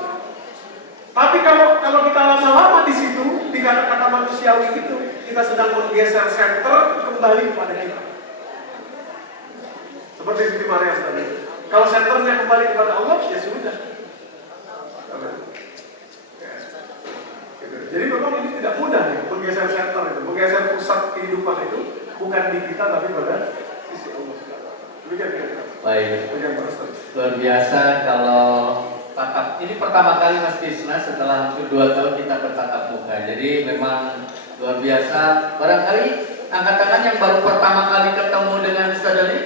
Tapi kalau kita lama-lama di situ, di kata-kata manusiawi itu, kita sedang menggeser center kembali kepada kita. Seperti Siti Maryam tadi. Kalau senternya kembali kepada Allah, ya sudah. Jadi memang ini tidak mudah ya, menggeser center itu, menggeser pusat kehidupan itu bukan di kita tapi pada sisi Allah. Demikian kira-kira. Baik, luar biasa kalau tatap. Ini pertama kali Mas Tisna setelah hampir 2 tahun kita bertatap muka. Jadi memang luar biasa. Barangkali angkat tangan yang baru pertama kali ketemu dengan Ustaz Dali.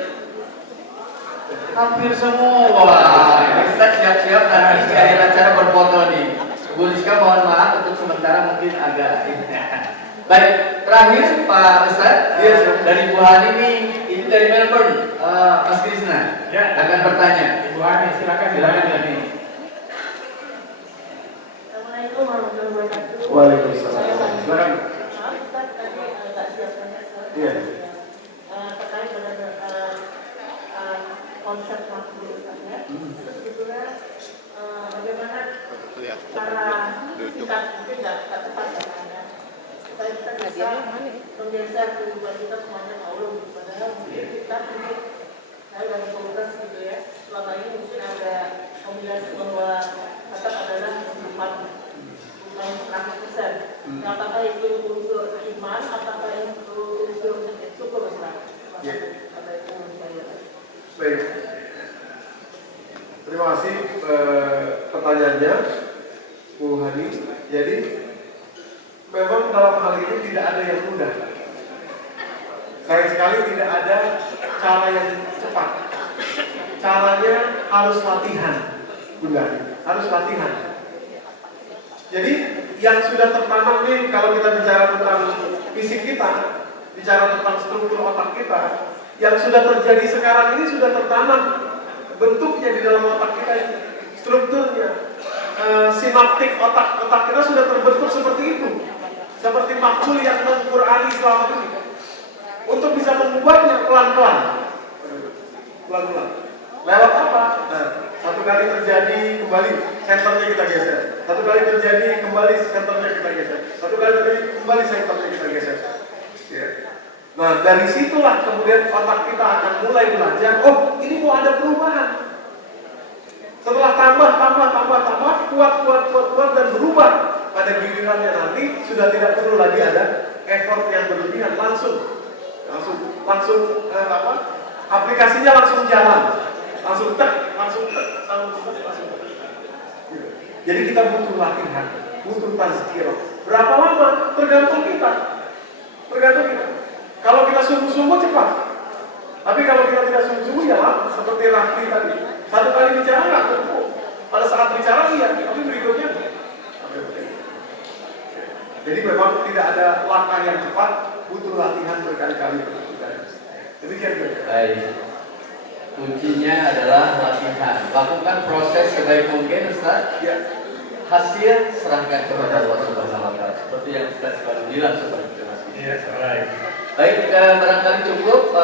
Hampir semua. Ini Ustaz siap-siap nanti di akhir acara berfoto nih. Bu Rizka mohon maaf untuk sementara mungkin agak baik, terakhir Pak Ustaz dari Bu Hani ini dari Melbourne, Mas Krisna akan bertanya. Ibu Hani, silakan. Hani. Assalamualaikum warahmatullahi wabarakatuh. Waalaikumsalam. Maaf Ustaz, tadi agak siap banyak Ustaz. Iya. Terkait dengan konsep makhluk Ustaz ya. Sebetulnya bagaimana cara kita mungkin nggak tepat caranya supaya kita bisa menggeser kehidupan kita semuanya Allah. Padahal mungkin kita mungkin saya dalam komunitas gitu ya, selama ini mungkin ada kombinasi bahwa kata adalah kehidupan bukan 100%. Apakah itu unsur iman, apakah itu unsur syukur Ustaz? Baik. Terima kasih pertanyaannya, Bu Hani. Jadi memang dalam hal ini tidak ada yang mudah. Sayang sekali tidak ada cara yang cepat. Caranya harus latihan, Bunda. Harus latihan. Jadi yang sudah tertanam nih, kalau kita bicara tentang fisik kita, bicara tentang struktur otak kita, yang sudah terjadi sekarang ini sudah tertanam bentuknya di dalam otak kita, strukturnya, sinaptik otak kita sudah terbentuk seperti itu, seperti makhluk yang mengqurani selama ini. Untuk bisa mengubahnya pelan-pelan. Lewat apa? Nah, satu kali terjadi kembali senternya kita geser. Satu kali terjadi kembali senternya kita geser. Satu kali terjadi kembali senternya kita geser. Ya. Nah, dari situlah kemudian otak kita akan mulai belajar, oh ini mau ada perubahan. Setelah tambah, kuat dan berubah, pada gilirannya nanti sudah tidak perlu lagi ada effort yang berlebihan, langsung aplikasinya langsung jalan, langsung tek. Jadi kita butuh latihan, butuh tazkirah. Berapa lama? Tergantung kita. Kalau kita sungguh-sungguh cepat, tapi kalau kita tidak sungguh-sungguh ya lama. Seperti Rafli tadi, satu kali bicara nggak cukup. Pada saat bicara iya, tapi berikutnya enggak. Jadi memang tidak ada langkah yang cepat, butuh latihan berkali-kali. Demikian. Baik. Kuncinya adalah latihan. Lakukan proses sebaik mungkin, Ustaz. Ya. Hasil serahkan kepada Allah Subhanahu wa Ta'ala. Seperti yang Ustaz selalu bilang seperti itu, Mas. Iya, baik. Baik, barangkali cukup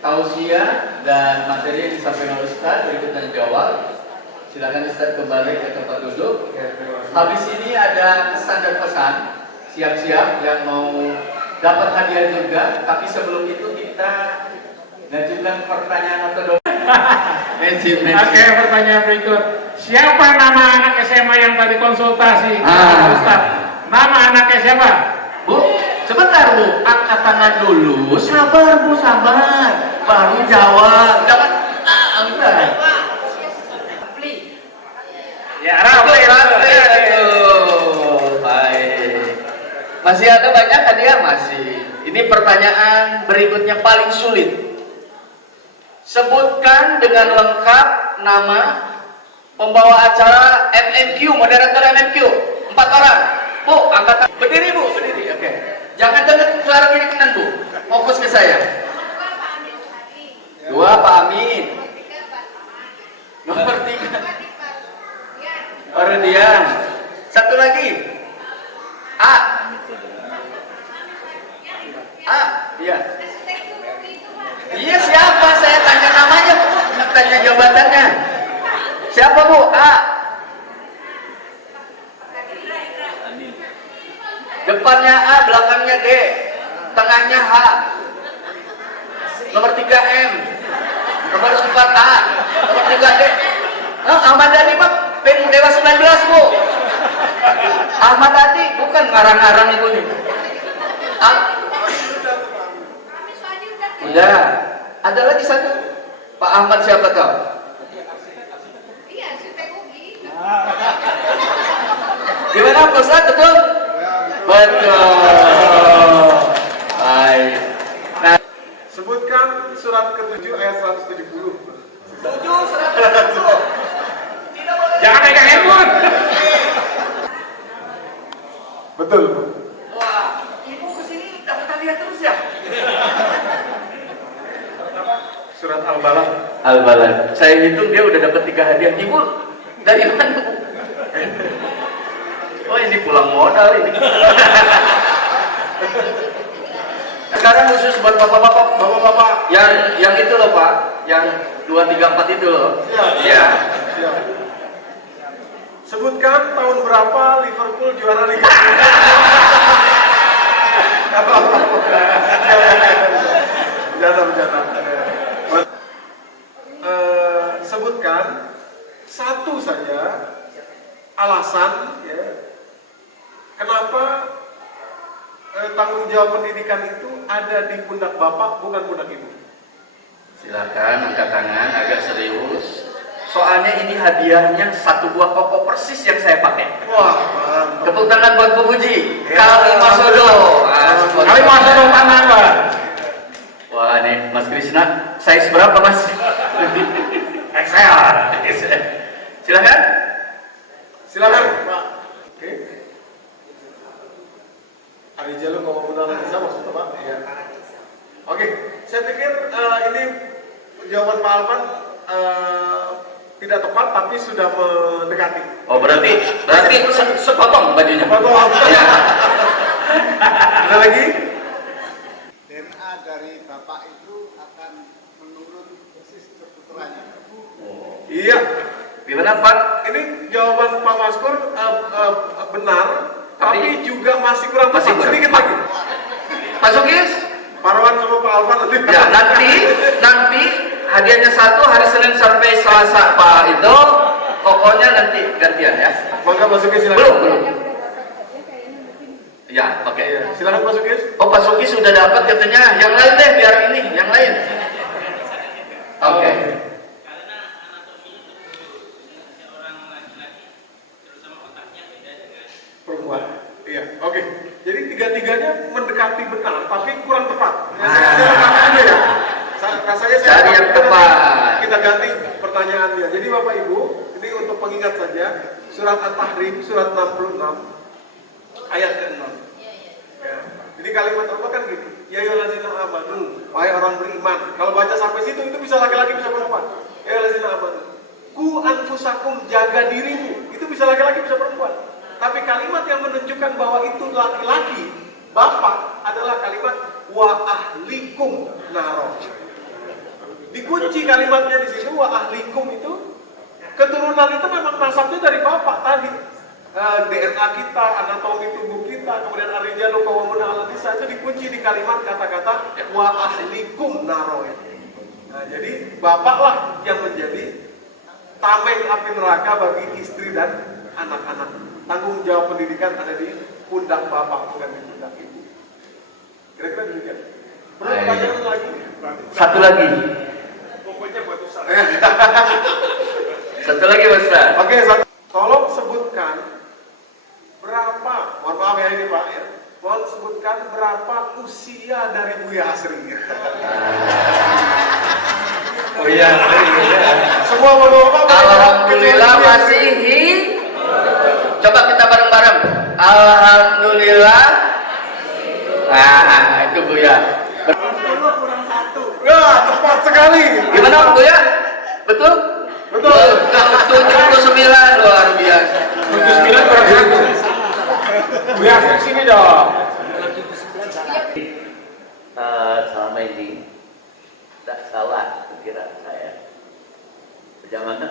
tausiah dan materi yang disampaikan oleh Ustaz. Berikutnya jawab. Silakan Ustaz kembali ke tempat duduk. Habis ini ada pesan dan pesan. Siap-siap yang mau dapat hadiah juga. Tapi sebelum itu kita ngajukan pertanyaan atau doa. Oke, pertanyaan berikut. Siapa nama anak SMA yang tadi konsultasi? Ustaz. Nama anaknya siapa? Bu, sebentar Bu, angkat tangan dulu. Sabar Bu, sabar. Baru jawab. Jangan, enggak. Ya, Rafli. Baik. Masih ada banyak hadiah? Masih. Ini pertanyaan berikutnya paling sulit. Sebutkan dengan lengkap nama pembawa acara MMQ, moderator MMQ. 4 orang. Bu, angkat tangan. Berdiri Bu, berdiri. Oke. Jangan dengar suara kiri kanan Bu. Fokus ke saya. 2 Pak Amin. Nomor 3 Ordian. 1 lagi. A. Iya. Iya siapa? Saya tanya namanya, tanya jabatannya. Siapa Bu? A. Depannya A, belakangnya D, tengahnya H. Nomor 3 M. Nomor 4 A. Nomor 3 D. Ahmad Dhani Pak, Dewa 19 Bu. Ahmad Dhani, bukan ngarang-ngarang itu nih. Udah. Ada lagi 1. Pak Ahmad siapa kau? Iya, si Tegugi. Gimana Pak Ustaz, betul? Betul. Baik. Nah, Sebutkan surat ke-7 ayat 170. 7 170. Jangan pegang handphone. Betul. Wah, ibu kesini dapat hadiah terus ya? Surat Al-Balad. Al-Balad. Saya hitung dia udah dapat 3 hadiah. Ibu dari mana? Oh ini pulang modal ini. Sekarang khusus buat bapak-bapak yang itu loh Pak, yang 2, 3, 4 itu loh. Iya. Ya. Sebutkan tahun berapa Liverpool juara Liga. Bercanda. Sebutkan 1 saja alasan ya, kenapa tanggung jawab pendidikan itu ada di pundak bapak bukan pundak ibu. Silakan angkat tangan agak serius. Soalnya ini hadiahnya 1 buah koko persis yang saya pakai. Wah, mantap. Tepuk tangan buat Bu Puji. Ya, Kali Masodo. Kali Masodo tangan Pak. Wah nih Mas Krisna, size berapa Mas? XL. Silakan. Silakan Pak. Oke. Ari Jalu ngomong benar bisa maksudnya Pak? Iya. Oke, saya pikir ini jawaban Pak Alvan tidak tepat tapi sudah mendekati. Oh berarti sepotong bajunya. Potong. Ya. Ada lagi? DNA dari Bapak itu akan menurun persis Iya. Gimana Pak? Ini jawaban Pak Maskur benar, tapi juga masih kurang tepat. Sedikit lagi. Pak Sukis? Parwan sama Pak Alvan nanti. Ya, nanti hadiahnya satu hari Senin sampai Selasa Pak itu, pokoknya nanti gantian ya. Maka Pak Sukis silakan. Belum. Ya, oke. Iya, silakan Pak Sukis. Oh, Pak Sukis sudah dapat katanya. Yang lain deh, biar ini, yang lain. Oke. Perempuan. Iya, oke. Jadi tiga-tiganya mendekati benar, tapi kurang tepat. Ya. Rasanya saya cari yang tepat. Kita ganti pertanyaannya. Jadi Bapak Ibu, ini untuk pengingat saja, surat At-Tahrim, surat 66, ayat ke-6. Ya. Jadi kalimat tersebut kan gitu. Ya ayyuhallazina amanu, wahai orang beriman. Kalau baca sampai situ itu bisa laki-laki bisa perempuan. Ya ayyuhallazina amanu. Ku anfusakum, jaga dirimu. Itu bisa laki-laki bisa perempuan. Tapi kalimat yang menunjukkan bahwa itu laki-laki, bapak, adalah kalimat wa ahlikum naro. Dikunci kalimatnya di sini wa ahlikum itu, keturunan itu memang nasabnya dari bapak tadi. DNA kita, anatomi tubuh kita, kemudian ar-rijalu qawwamuna 'alan nisa, itu dikunci di kalimat kata-kata wa ahlikum naro. Nah, jadi bapaklah yang menjadi tameng api neraka bagi istri dan anak-anak. Tanggung jawab pendidikan ada di pundak bapak, bukan di pundak ibu. Kira-kira demikian. Perlu pertanyaan lagi? Satu lagi. Pokoknya buat usaha. Satu lagi Ustaz. Oke, tolong sebutkan berapa, mohon maaf ya ini Pak ya, mohon sebutkan berapa usia dari Buya Asri. Oh iya. Semua bapak-bapak. Alhamdulillah masih hidup. Coba kita bareng-bareng. Alhamdulillah. Ah, itu Buya. kurang 1. Ya, tepat sekali. Gimana Buya? Betul? Betul. 79 luar biasa. 79 kurang 1. Buya ke sini dong. Selama ini tidak salah pikiran saya. Bagaimana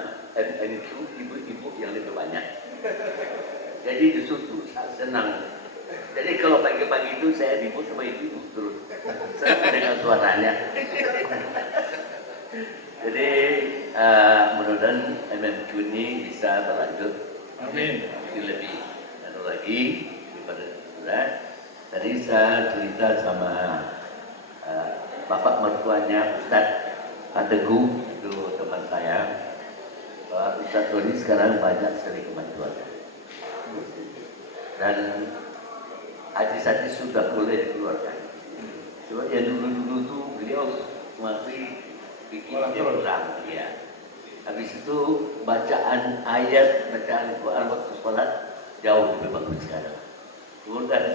itu ibu-ibu yang lebih banyak. Jadi justru saya senang. Jadi kalau pagi-pagi itu saya ribut sama ibu terus. Saya mendengar suaranya. Jadi mudah-mudahan MMQ ini bisa berlanjut. Amin. Lebih lagi daripada sudah. Tadi saya cerita sama bapak mertuanya Ustadz Pak Teguh, itu teman saya. Ustadz Doni sekarang banyak sekali kemajuan. Dan hadis-hadis sudah boleh dikeluarkan. Cuma yang dulu-dulu tuh beliau masih bikin kurang, ya. Habis itu bacaan ayat, bacaan Quran waktu sholat jauh lebih bagus sekarang. Kemudian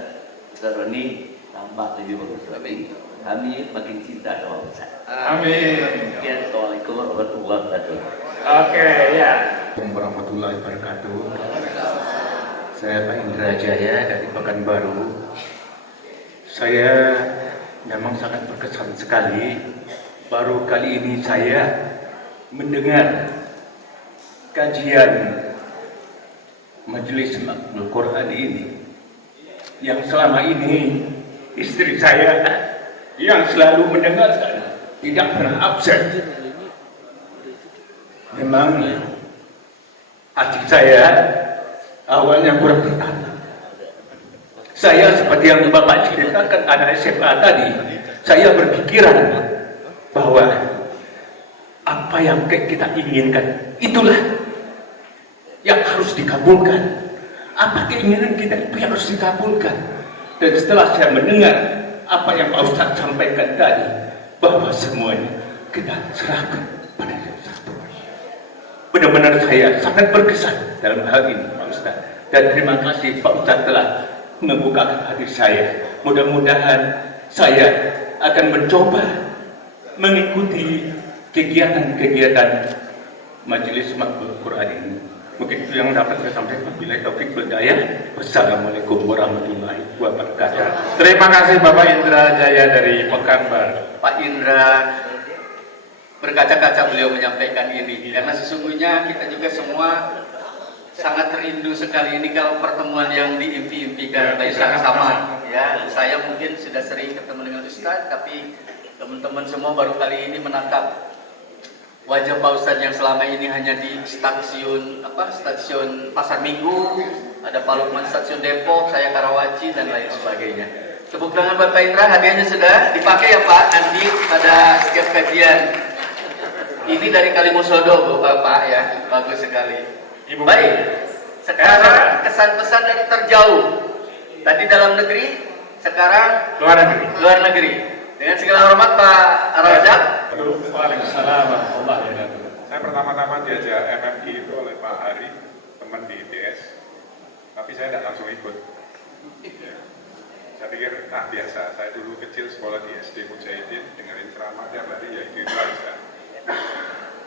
Ustadz Doni tambah lebih bagus lagi. Kami makin cinta sama Ustadz. Amin. Assalamualaikum warahmatullahi wabarakatuh. Oke, ya. Assalamualaikum warahmatullahi wabarakatuh. Saya Pak Indra Jaya dari Pekanbaru. Saya memang sangat berkesan sekali. Baru kali ini saya mendengar kajian Majelis Makmul Quran ini, yang selama ini istri saya yang selalu mendengarkan, tidak pernah absen. Memang hati saya awalnya kurang bertanya. Saya seperti yang Bapak ceritakan anak SMA tadi, saya berpikiran bahwa apa yang kita inginkan itulah yang harus dikabulkan. Apa keinginan kita itu yang harus dikabulkan. Dan setelah saya mendengar apa yang Pak Ustadz sampaikan tadi, bahwa semuanya kita serahkan pada yang satu. Benar-benar saya sangat berkesan dalam hal ini Pak Ustadz. Dan terima kasih Pak Ustadz telah membukakan hati saya. Mudah-mudahan saya akan mencoba mengikuti kegiatan-kegiatan Majelis Makmul Quran ini. Mungkin itu yang dapat saya sampaikan. Bila taufik hidayah. Wassalamualaikum warahmatullahi wabarakatuh. Terima kasih Bapak Indra Jaya dari Pekanbaru. Pak Indra, berkaca-kaca beliau menyampaikan ini, karena sesungguhnya kita juga semua sangat rindu sekali ini kalau pertemuan yang diimpi-impikan bersama-sama. Ya, saya mungkin sudah sering ketemu dengan Ustadz, tapi teman-teman semua baru kali ini menangkap wajah Pak Ustadz yang selama ini hanya di stasiun Pasar Minggu, ada Pak Lukman stasiun Depok, saya Karawaci dan lain sebagainya. Tepuk tangan Bapak Indra, hadiahnya sudah dipakai ya Pak nanti pada setiap kajian. Ini dari Kalimusodo Bapak ya, bagus sekali. Baik, sekarang kesan pesan dari terjauh. Tadi dalam negeri, sekarang luar negeri. Dengan segala hormat Pak Rajab. Waalaikumsalam warahmatullahi wabarakatuh. Saya pertama-tama diajak MMI itu oleh Pak Ari, teman di ITS. Tapi saya tidak langsung ikut. Ya. Saya pikir, biasa. Saya dulu kecil sekolah di SD Mujahidin, dengerin ceramah tiap hari, ya itu aja.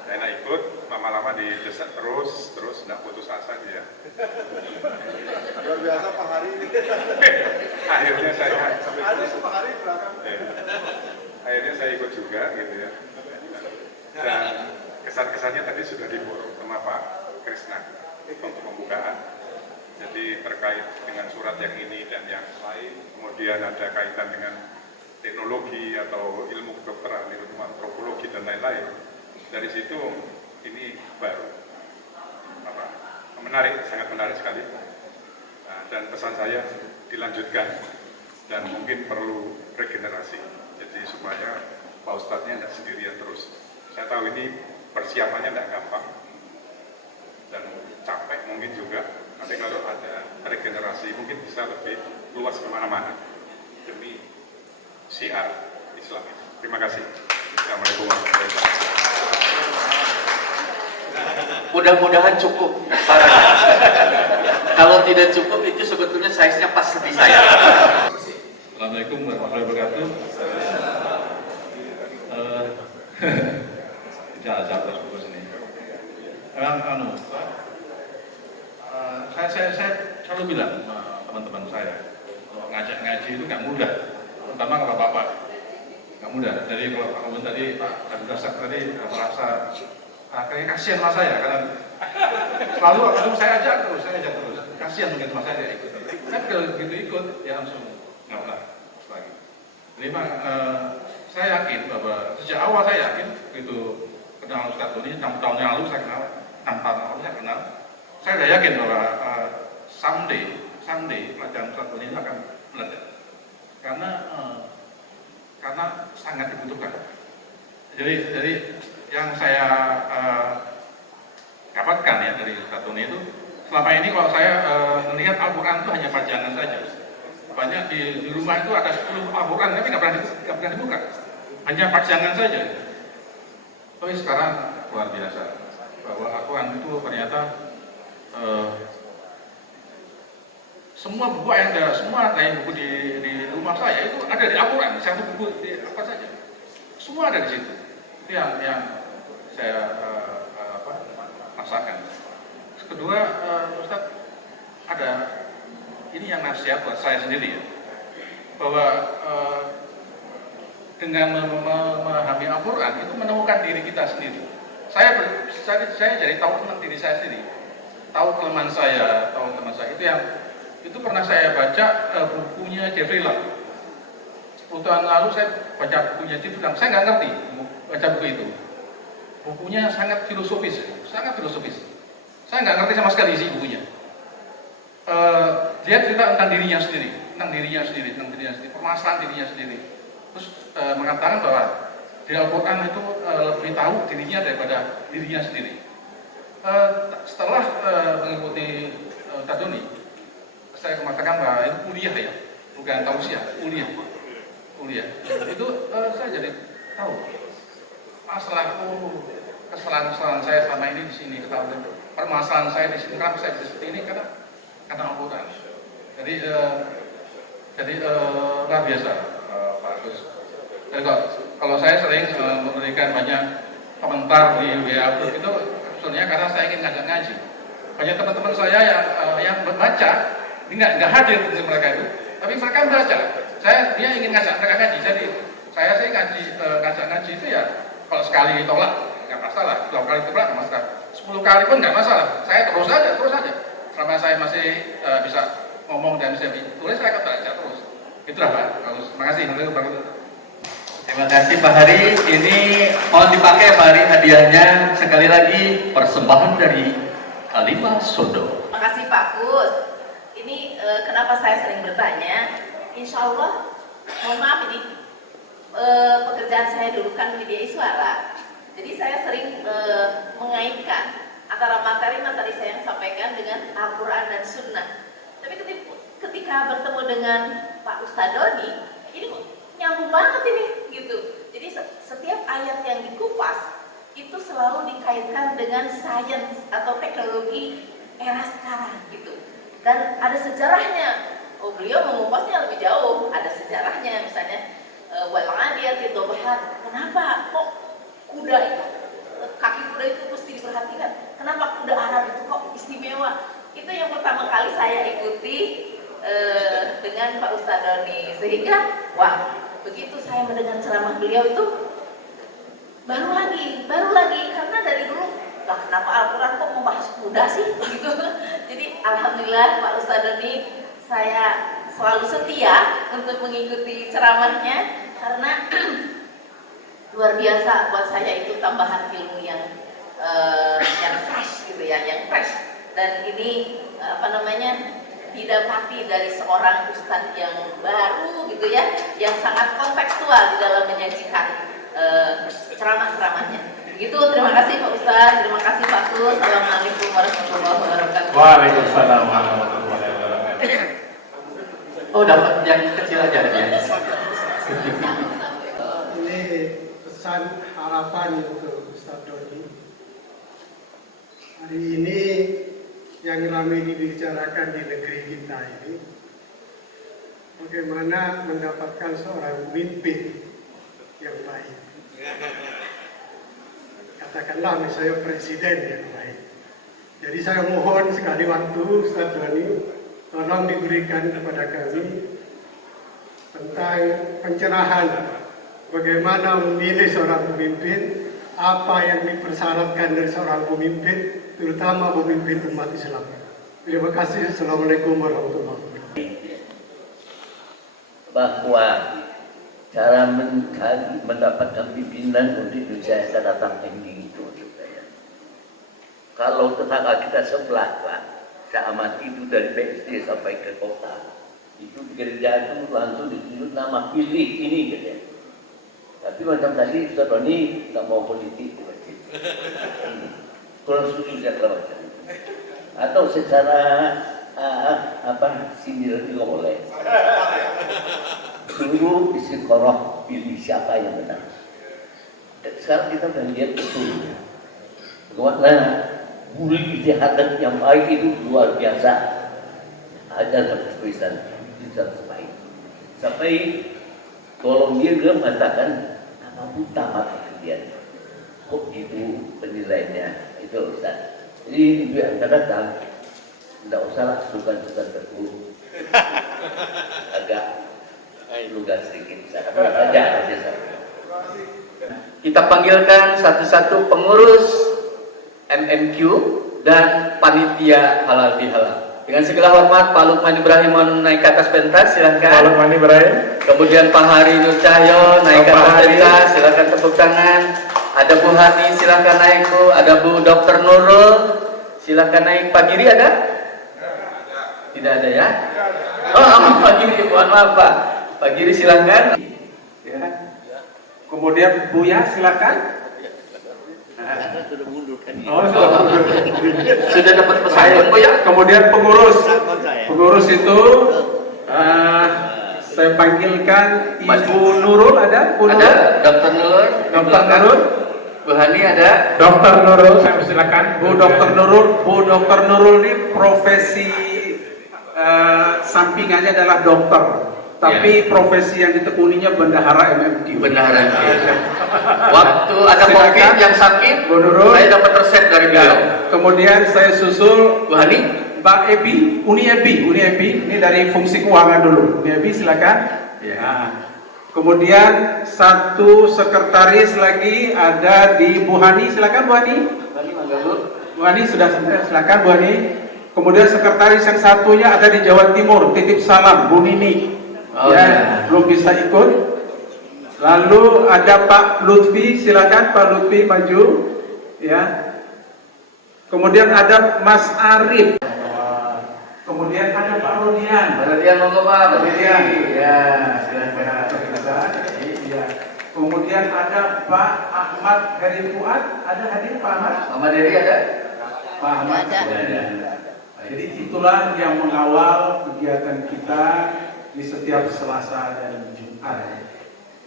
Saya nak ikut, lama-lama didesak terus tidak putus asa dia. Luar biasa Pak Hari ini. Akhirnya saya Pak Hari belakang. Akhirnya saya ikut juga gitu ya. Dan kesan-kesannya tadi sudah diborong sama Pak Krisna untuk pembukaan. Jadi terkait dengan surat yang ini dan yang lain, kemudian ada kaitan dengan teknologi atau ilmu kedokteran, ilmu antropologi dan lain-lain. Dari situ ini baru menarik, sangat menarik sekali. Dan pesan saya dilanjutkan dan mungkin perlu regenerasi. Jadi supaya Pak Ustadznya tidak sendirian terus. Saya tahu ini persiapannya tidak gampang dan capek mungkin juga. Tapi kalau ada regenerasi mungkin bisa lebih luas kemana-mana demi syiar Islam. Terima kasih. Assalamualaikum warahmatullahi wabarakatuh. Mudah-mudahan cukup. Kalau tidak cukup itu sebetulnya size-nya pas di saya. Assalamualaikum warahmatullahi wabarakatuh. Jangan terus fokus ini. Saya selalu bilang sama teman-teman saya, kalau ngajak ngaji itu nggak mudah, terutama kalau bapak nggak mudah. Jadi kalau Pak Uben tadi, Pak Abdul Razak tadi merasa kayak kasihan sama saya, karena selalu saya ajak terus, kasihan mungkin sama saya ikut. Tapi kalau begitu ikut, ya langsung nggak pernah lagi. Jadi saya yakin bahwa sejak awal saya yakin begitu kenal Ustadz Doni, 6 tahun yang lalu saya kenal, 6 tahun yang lalu saya kenal. Saya sudah yakin bahwa someday pelajaran Ustadz Doni akan meledak, karena sangat dibutuhkan. Jadi yang saya dapatkan ya dari Ustadz Doni itu, selama ini kalau saya melihat Al-Quran itu hanya pajangan saja. Banyak di rumah itu ada 10 Al-Quran tapi nggak pernah dibuka, hanya pajangan saja. Tapi sekarang luar biasa bahwa Al-Quran itu ternyata semua buku yang ada, semua buku di rumah saya itu ada di Al-Quran, satu buku di apa saja, semua ada di situ. Itu yang saya rasakan. Kedua, Ustadz, ada ini yang nasihat buat saya sendiri ya, bahwa dengan memahami Al-Quran itu menemukan diri kita sendiri. Saya jadi tahu tentang diri saya sendiri, tahu kelemahan saya, tahu teman saya. Itu pernah saya baca bukunya Jeffrey Lang. 10 tahun lalu saya baca bukunya Jeffrey Lang. Saya nggak ngerti baca buku itu. Bukunya sangat filosofis, sangat filosofis. Saya nggak ngerti sama sekali isi bukunya. Dia cerita tentang dirinya sendiri, permasalahan dirinya sendiri. Terus mengatakan bahwa di Al-Quran itu lebih tahu dirinya daripada dirinya sendiri. Setelah mengikuti Tadoni, saya mengatakan bahwa itu kuliah ya, bukan tausiah, kuliah. Itu saya jadi tahu kesalahan saya selama ini di sini, permasalahan saya di sini, kenapa saya seperti ini karena Al-Quran. Jadi luar biasa Pak Agus. Jadi kalau saya sering memberikan banyak komentar di WA itu sebenarnya karena saya ingin ngajak ngaji. Banyak teman-teman saya yang membaca, ini nggak hadir di mereka itu, tapi mereka membaca. Dia ingin ngajak mereka ngaji. Jadi saya ngajak ngaji itu ya Kalau sekali ditolak nggak masalah, 2 kali ditolak nggak masalah, 10 kali pun nggak masalah. Saya terus aja. Selama saya masih bisa ngomong dan bisa ditulis, saya akan baca terus. Itulah Pak. Terima kasih. Terima kasih Pak Hari. Ini mohon dipakai Pak Hari hadiahnya. Sekali lagi persembahan dari Kalimah Sodo. Terima kasih Pak Kus. Ini kenapa saya sering bertanya? Insya Allah, mohon maaf ini pekerjaan saya dulu kan media iswara. Jadi saya sering mengaitkan antara materi-materi saya yang sampaikan dengan Al-Quran dan Sunnah. Tapi ketika bertemu dengan Pak Ustadz Doni, ini nyambung banget ini, gitu. Jadi setiap ayat yang dikupas itu selalu dikaitkan dengan sains atau teknologi era sekarang, gitu. Dan ada sejarahnya. Oh, beliau mengupasnya lebih jauh. Ada sejarahnya, misalnya wal 'adiyati dhabhan. Kenapa kok kuda itu, kaki kuda itu mesti diperhatikan? Kenapa kuda Arab itu kok istimewa? Itu yang pertama kali saya ikuti dengan Pak Ustadz Doni. Sehingga, wah, begitu saya mendengar ceramah beliau itu baru lagi, karena dari dulu, lah kenapa Al-Quran kok membahas kuda sih? Gitu. Jadi alhamdulillah Pak Ustadz Doni, saya selalu setia untuk mengikuti ceramahnya karena luar biasa buat saya, itu tambahan ilmu yang fresh gitu ya, yang fresh. Dan ini didapati dari seorang ustadz yang baru gitu ya, yang sangat kontekstual di dalam menyajikan ceramah-ceramahnya. Begitu, terima kasih Pak Ustadz, terima kasih Pak Kus. Assalamualaikum warahmatullahi wabarakatuh. Waalaikumsalam warahmatullahi wabarakatuh. Oh, dapat yang kecil aja ya. Ini pesan harapan untuk Ustadz Doni. Hari ini yang ramai dibicarakan di negeri kita ini, bagaimana mendapatkan seorang pemimpin yang baik. Katakanlah misalnya presiden yang baik. Jadi saya mohon sekali waktu Ustadz Doni, tolong diberikan kepada kami tentang pencerahan bagaimana memilih seorang pemimpin, apa yang dipersyaratkan dari seorang pemimpin, terutama pemimpin umat Islam. Terima kasih. Assalamualaikum warahmatullahi wabarakatuh. Bahwa cara mendapatkan pimpinan untuk Indonesia yang akan datang tinggi itu, saya. Kalau tetangga kita sebelah, Pak, saya amati itu dari BSD sampai ke kota, itu di gereja itu langsung ditunjuk nama pilih ini gitu ya. Tapi macam tadi Ustaz Doni nggak mau politik di masjid. Kurang setuju saya kalau macam itu. Atau secara sindir juga boleh. Dulu istiqoroh pilih siapa yang benar. Dan sekarang kita sudah lihat betul. Bagaimana budi ijtihad yang baik itu luar biasa. Ada keputusan bisa sebaik. Sampai kalau dia mengatakan apapun tamat kemudian kok itu penilaiannya itu Ustaz. Jadi ibu yang datang tidak usahlah sukan-sukan terburuk. Agak lugas sedikit aja. Kita panggilkan satu-satu pengurus MMQ dan panitia halal bihalal. Dengan segala hormat Pak Lukman Ibrahim naik ke atas pentas, silahkan. Pak Lukman Ibrahim. Kemudian Pak Hari Nur Cahyo naik ke atas pentas, silahkan tepuk tangan. Ada Bu Hani, silahkan naik Bu. Ada Bu Dr. Nurul, silahkan naik. Pak Giri ada? Tidak ada ya? Oh, Pak Giri, mohon maaf Pak. Pak Giri silahkan. Ya. Kemudian Buya silakan. Sudah mundur kan? Oh, sudah mundur. Sudah dapat pesan Bu ya? Kemudian pengurus itu saya panggilkan Ibu Nurul ada? Ada Dr. Nurul. Dr. Nurul. Bu Hani ada. Dr. Nurul, saya persilakan. Bu Dr. Nurul. Bu Dr. Nurul ini profesi sampingannya adalah dokter. Tapi profesi yang ditekuninya bendahara MMQ. Bendahara MMQ. Waktu ada COVID yang sakit, Bu Nurul, saya dapat resep dari beliau. Kemudian saya susul Bu Hani, Mbak Ebi, Uni Ebi ini dari fungsi keuangan dulu. Uni Ebi silakan. Ya. Kemudian satu sekretaris lagi ada di Bu Hani, silakan Bu Hani. Bu Hani sudah silakan Bu Hani. Kemudian sekretaris yang satunya ada di Jawa Timur, titip salam Bu Nini. Belum bisa ikut. Lalu ada Pak Lutfi, silakan Pak Lutfi maju. Ya. Kemudian ada Mas Arif. Kemudian ada Pak Rodian. Pak Rodian monggo Pak, Pak Rodian. Ya, silakan. Ya. Kemudian ada Pak Ahmad Heri Fuad, ada hadir Pak Ahmad? Ahmad Heri ada? Pak Ahmad ada. Jadi itulah yang mengawal kegiatan kita di setiap Selasa dan Jumat.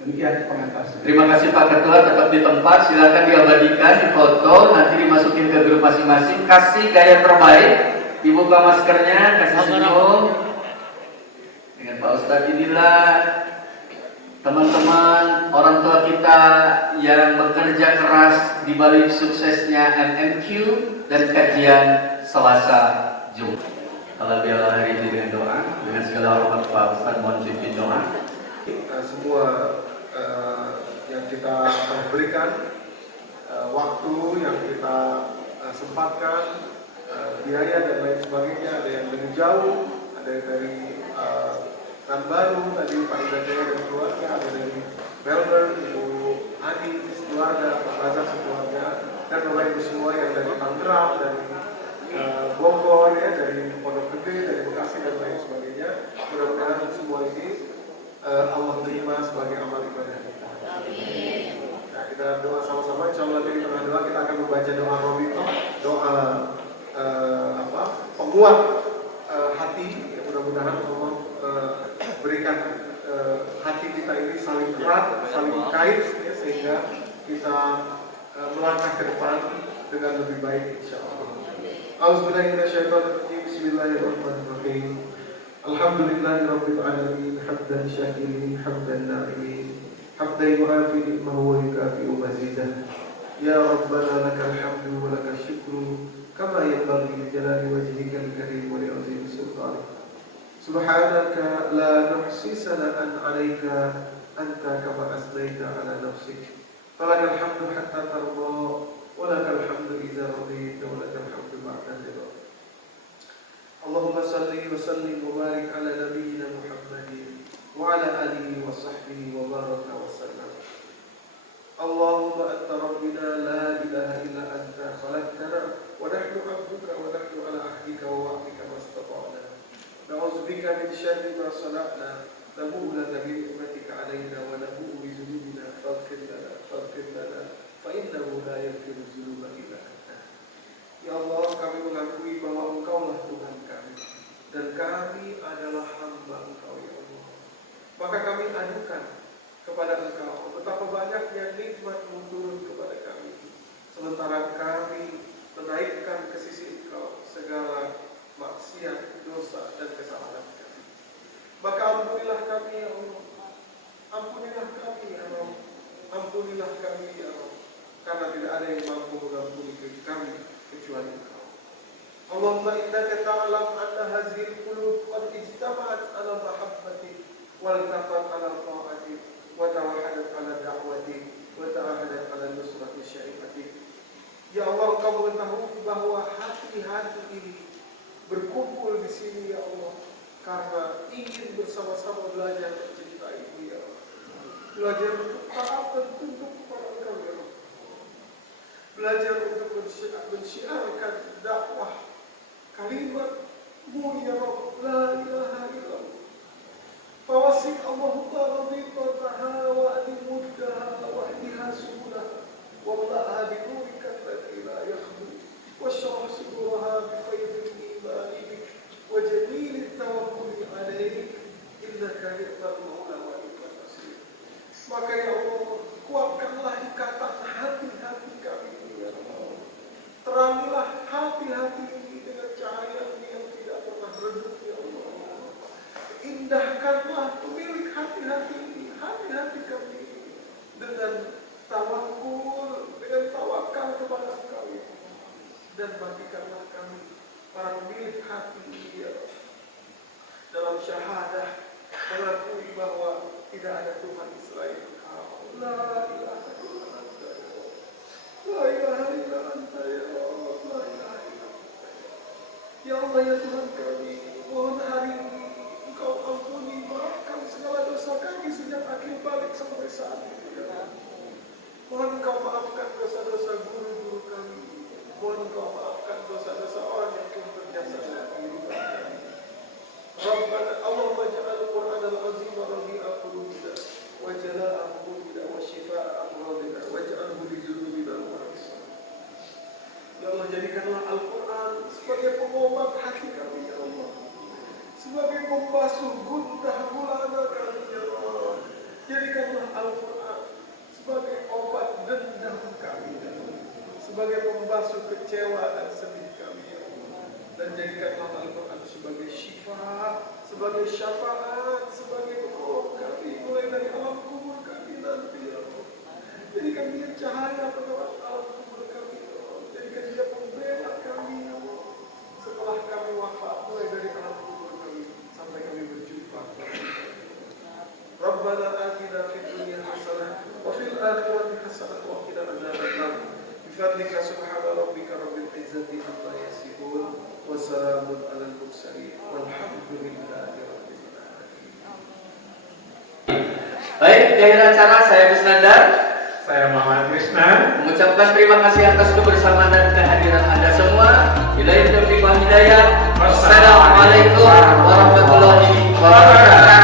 Demikian pengantar. Terima kasih Pak Ketua, tetap di tempat, silakan diabadikan, difoto, nanti dimasukin ke grup masing-masing, kasih gaya terbaik, dibuka maskernya, kasih senyum. Dengan Pak Ustadz inilah teman-teman orang tua kita yang bekerja keras di balik suksesnya MMQ dan kajian Selasa Jumat. Kalau biarlah hari ini dengan doa, dengan segala hormat Pak Ustadz mohon pimpin doa. Semua yang kita berikan, waktu yang kita sempatkan, biaya dan lain sebagainya, ada yang dari jauh, ada yang dari Baru, tadi Pak Idadaya dan keluarga, ada dari Melbourne, Ibu Adi, keluarga, Pak Razak sekeluarga, dan Bapak Ibu semua yang dari Tangerang, dari Bogor, ya, dari Pondok Gede, dari Bekasi dan lain sebagainya. Mudah-mudahan semua ini Allah terima sebagai amal ibadah kita. Nah, kita doa sama-sama. Insya Allah di tengah doa kita akan membaca doa Robito, doa penguat hati. Ya, mudah-mudahan Allah berikan hati kita ini saling erat, saling kait, ya, sehingga kita melangkah ke depan dengan lebih baik insya Allah. Auzubillahiminasyaitonirrajim. Bismillahirrahmanirrahim. Alhamdulillahirabbil alamin, hamdan syakirin, hamdan na'imin, hamdan yu'afi ni'mahu wa yukafi'u mazidah. Ya Rabbana lakal hamdu wa lakal syukru kama yanbaghi li jalali wajhikal karim wa li 'azimi sultanik. Subhanaka la nuhsi sana'an 'alaika anta kama asnaita 'ala nafsik. Falakal hamdu hatta tarda wa lakal hamdu idza radita wa lakal hamdu ba'da ridha. Allahumma salli wa sallim wa barik ala nabiyyina Muhammadin wa ala alihi wa sahbihi wa baraka wa sallam. Allahumma anta rabbina la ilaha illa anta khalaqtana wa nahnu 'abduka wa nahnu ala ahdika wa wa'dika mastata'na. Na'udzubika min syarri ma sana'na, nabu'u laka bi ni'matika 'alaina wa nabu'u bi dzunubina faghfir lana fa innahu la yaghfiru dzunuba illa anta. Ya Allah, kami mengakui bahwa Engkaulah Tuhan kami dan kami adalah hamba Engkau, ya Allah. Maka kami adukan kepada Engkau betapa banyaknya nikmat-Mu turun kepada kami, sementara kami menaikkan ke sisi Engkau segala maksiat, dosa dan kesalahan kami. Maka ampunilah kami, ya Allah. Ampunilah kami, ya Allah. Ampunilah kami, ya Allah. Karena tidak ada yang mampu mengampuni kami kecuali Engkau. Allahumma innaka ta'lam anna hazil qulub qad ijtama'at ala mahabbatik wal taqat ala ta'atik wa tawahadat ala da'watik wa ta'ahadat ala nusrati syariatik. Ya Allah, Engkau mengetahui bahwa hati-hati ini berkumpul di sini, ya Allah, karena ingin bersama-sama belajar mencintai-Mu, ya Allah. Belajar untuk taat dan tunduk kepada Engkau, ya Allah. Belajar untuk mensyiarkan dakwah kalimat-Mu, ya Rabb, la ilaha illallah. Fawasik Allahumma radhitaha wa adimuddaha wa ahdiha subulah wa mla'ha bi nurika allati la yakhbu wa syarah suduraha bi faydil imani bik wa jamil tawakkuli alaik innaka ni'mal maula wa ni'mal nasir. Maka ya Allah, kuatkanlah ikatan hati-hati kami ini, ya Allah. Terangilah hati-hati ini dengan cahaya yang tidak pernah redup, ya Allah. Indahkanlah pemilik hati-hati ini, hati-hati kami ini, dengan tawakul, dengan tawakal kepada Engkau, ya Allah. Dan bangkitkanlah kami, para pemilik hati ini, ya Allah, dalam syahadah mengakui bahwa tidak ada Tuhan selain Engkau. La ilaha illa anta ya Allah. La ilaha illa anta ya Allah. La ilaha illa anta ya Allah. Ya Tuhan kami, mohon hari ini Engkau ampuni, maafkan segala dosa kami sejak akhir balik sampai saat ini ya Allah. Mohon Engkau maafkan dosa-dosa guru-guru kami. Mohon Engkau maafkan dosa-dosa orang yang telah berjasa dalam kehidupan kami. Rabbana Allahumma ja'al Qur'an al-azim wa rabi'a qulubina wa jala'a qulubina wa shifaa'a amradina wa ja'alhu li dhunubina al-warisa. Ya Allah, jadikanlah Al-Quran sebagai pengobat hati kami ya Allah, sebagai pembasuh gundah gulana kami ya Allah. Jadikanlah Al-Quran sebagai obat dendam kami ya Allah, sebagai pembasuh kecewa dan sedih kami ya Allah. Dan jadikanlah Al-Quran sebagai syifa, sebagai syafaat, sebagai penolong kami mulai dari alam kubur kami nanti ya Allah. Jadikan dia cahaya penerang alam kubur kami ya Allah. Jadikan dia pembela kami ya Allah, setelah kami wafat mulai dari alam kubur kami sampai kami berjumpa. Rabbana atina fid dunya hasanah wa fil akhirati hasanah wa qina adzabannar. Bifadlika subhana rabbika rabbil izzati amma yasifun wa salamun alal mursalin walhamdulillahi rabbil alamin. Baik, di akhir acara saya Bisnandar, Saya Muhammad Krishna mengucapkan terima kasih atas kebersamaan dan kehadiran Anda semua. Billahi taufiq wal hidayah. Wassalamualaikum warahmatullahi wabarakatuh.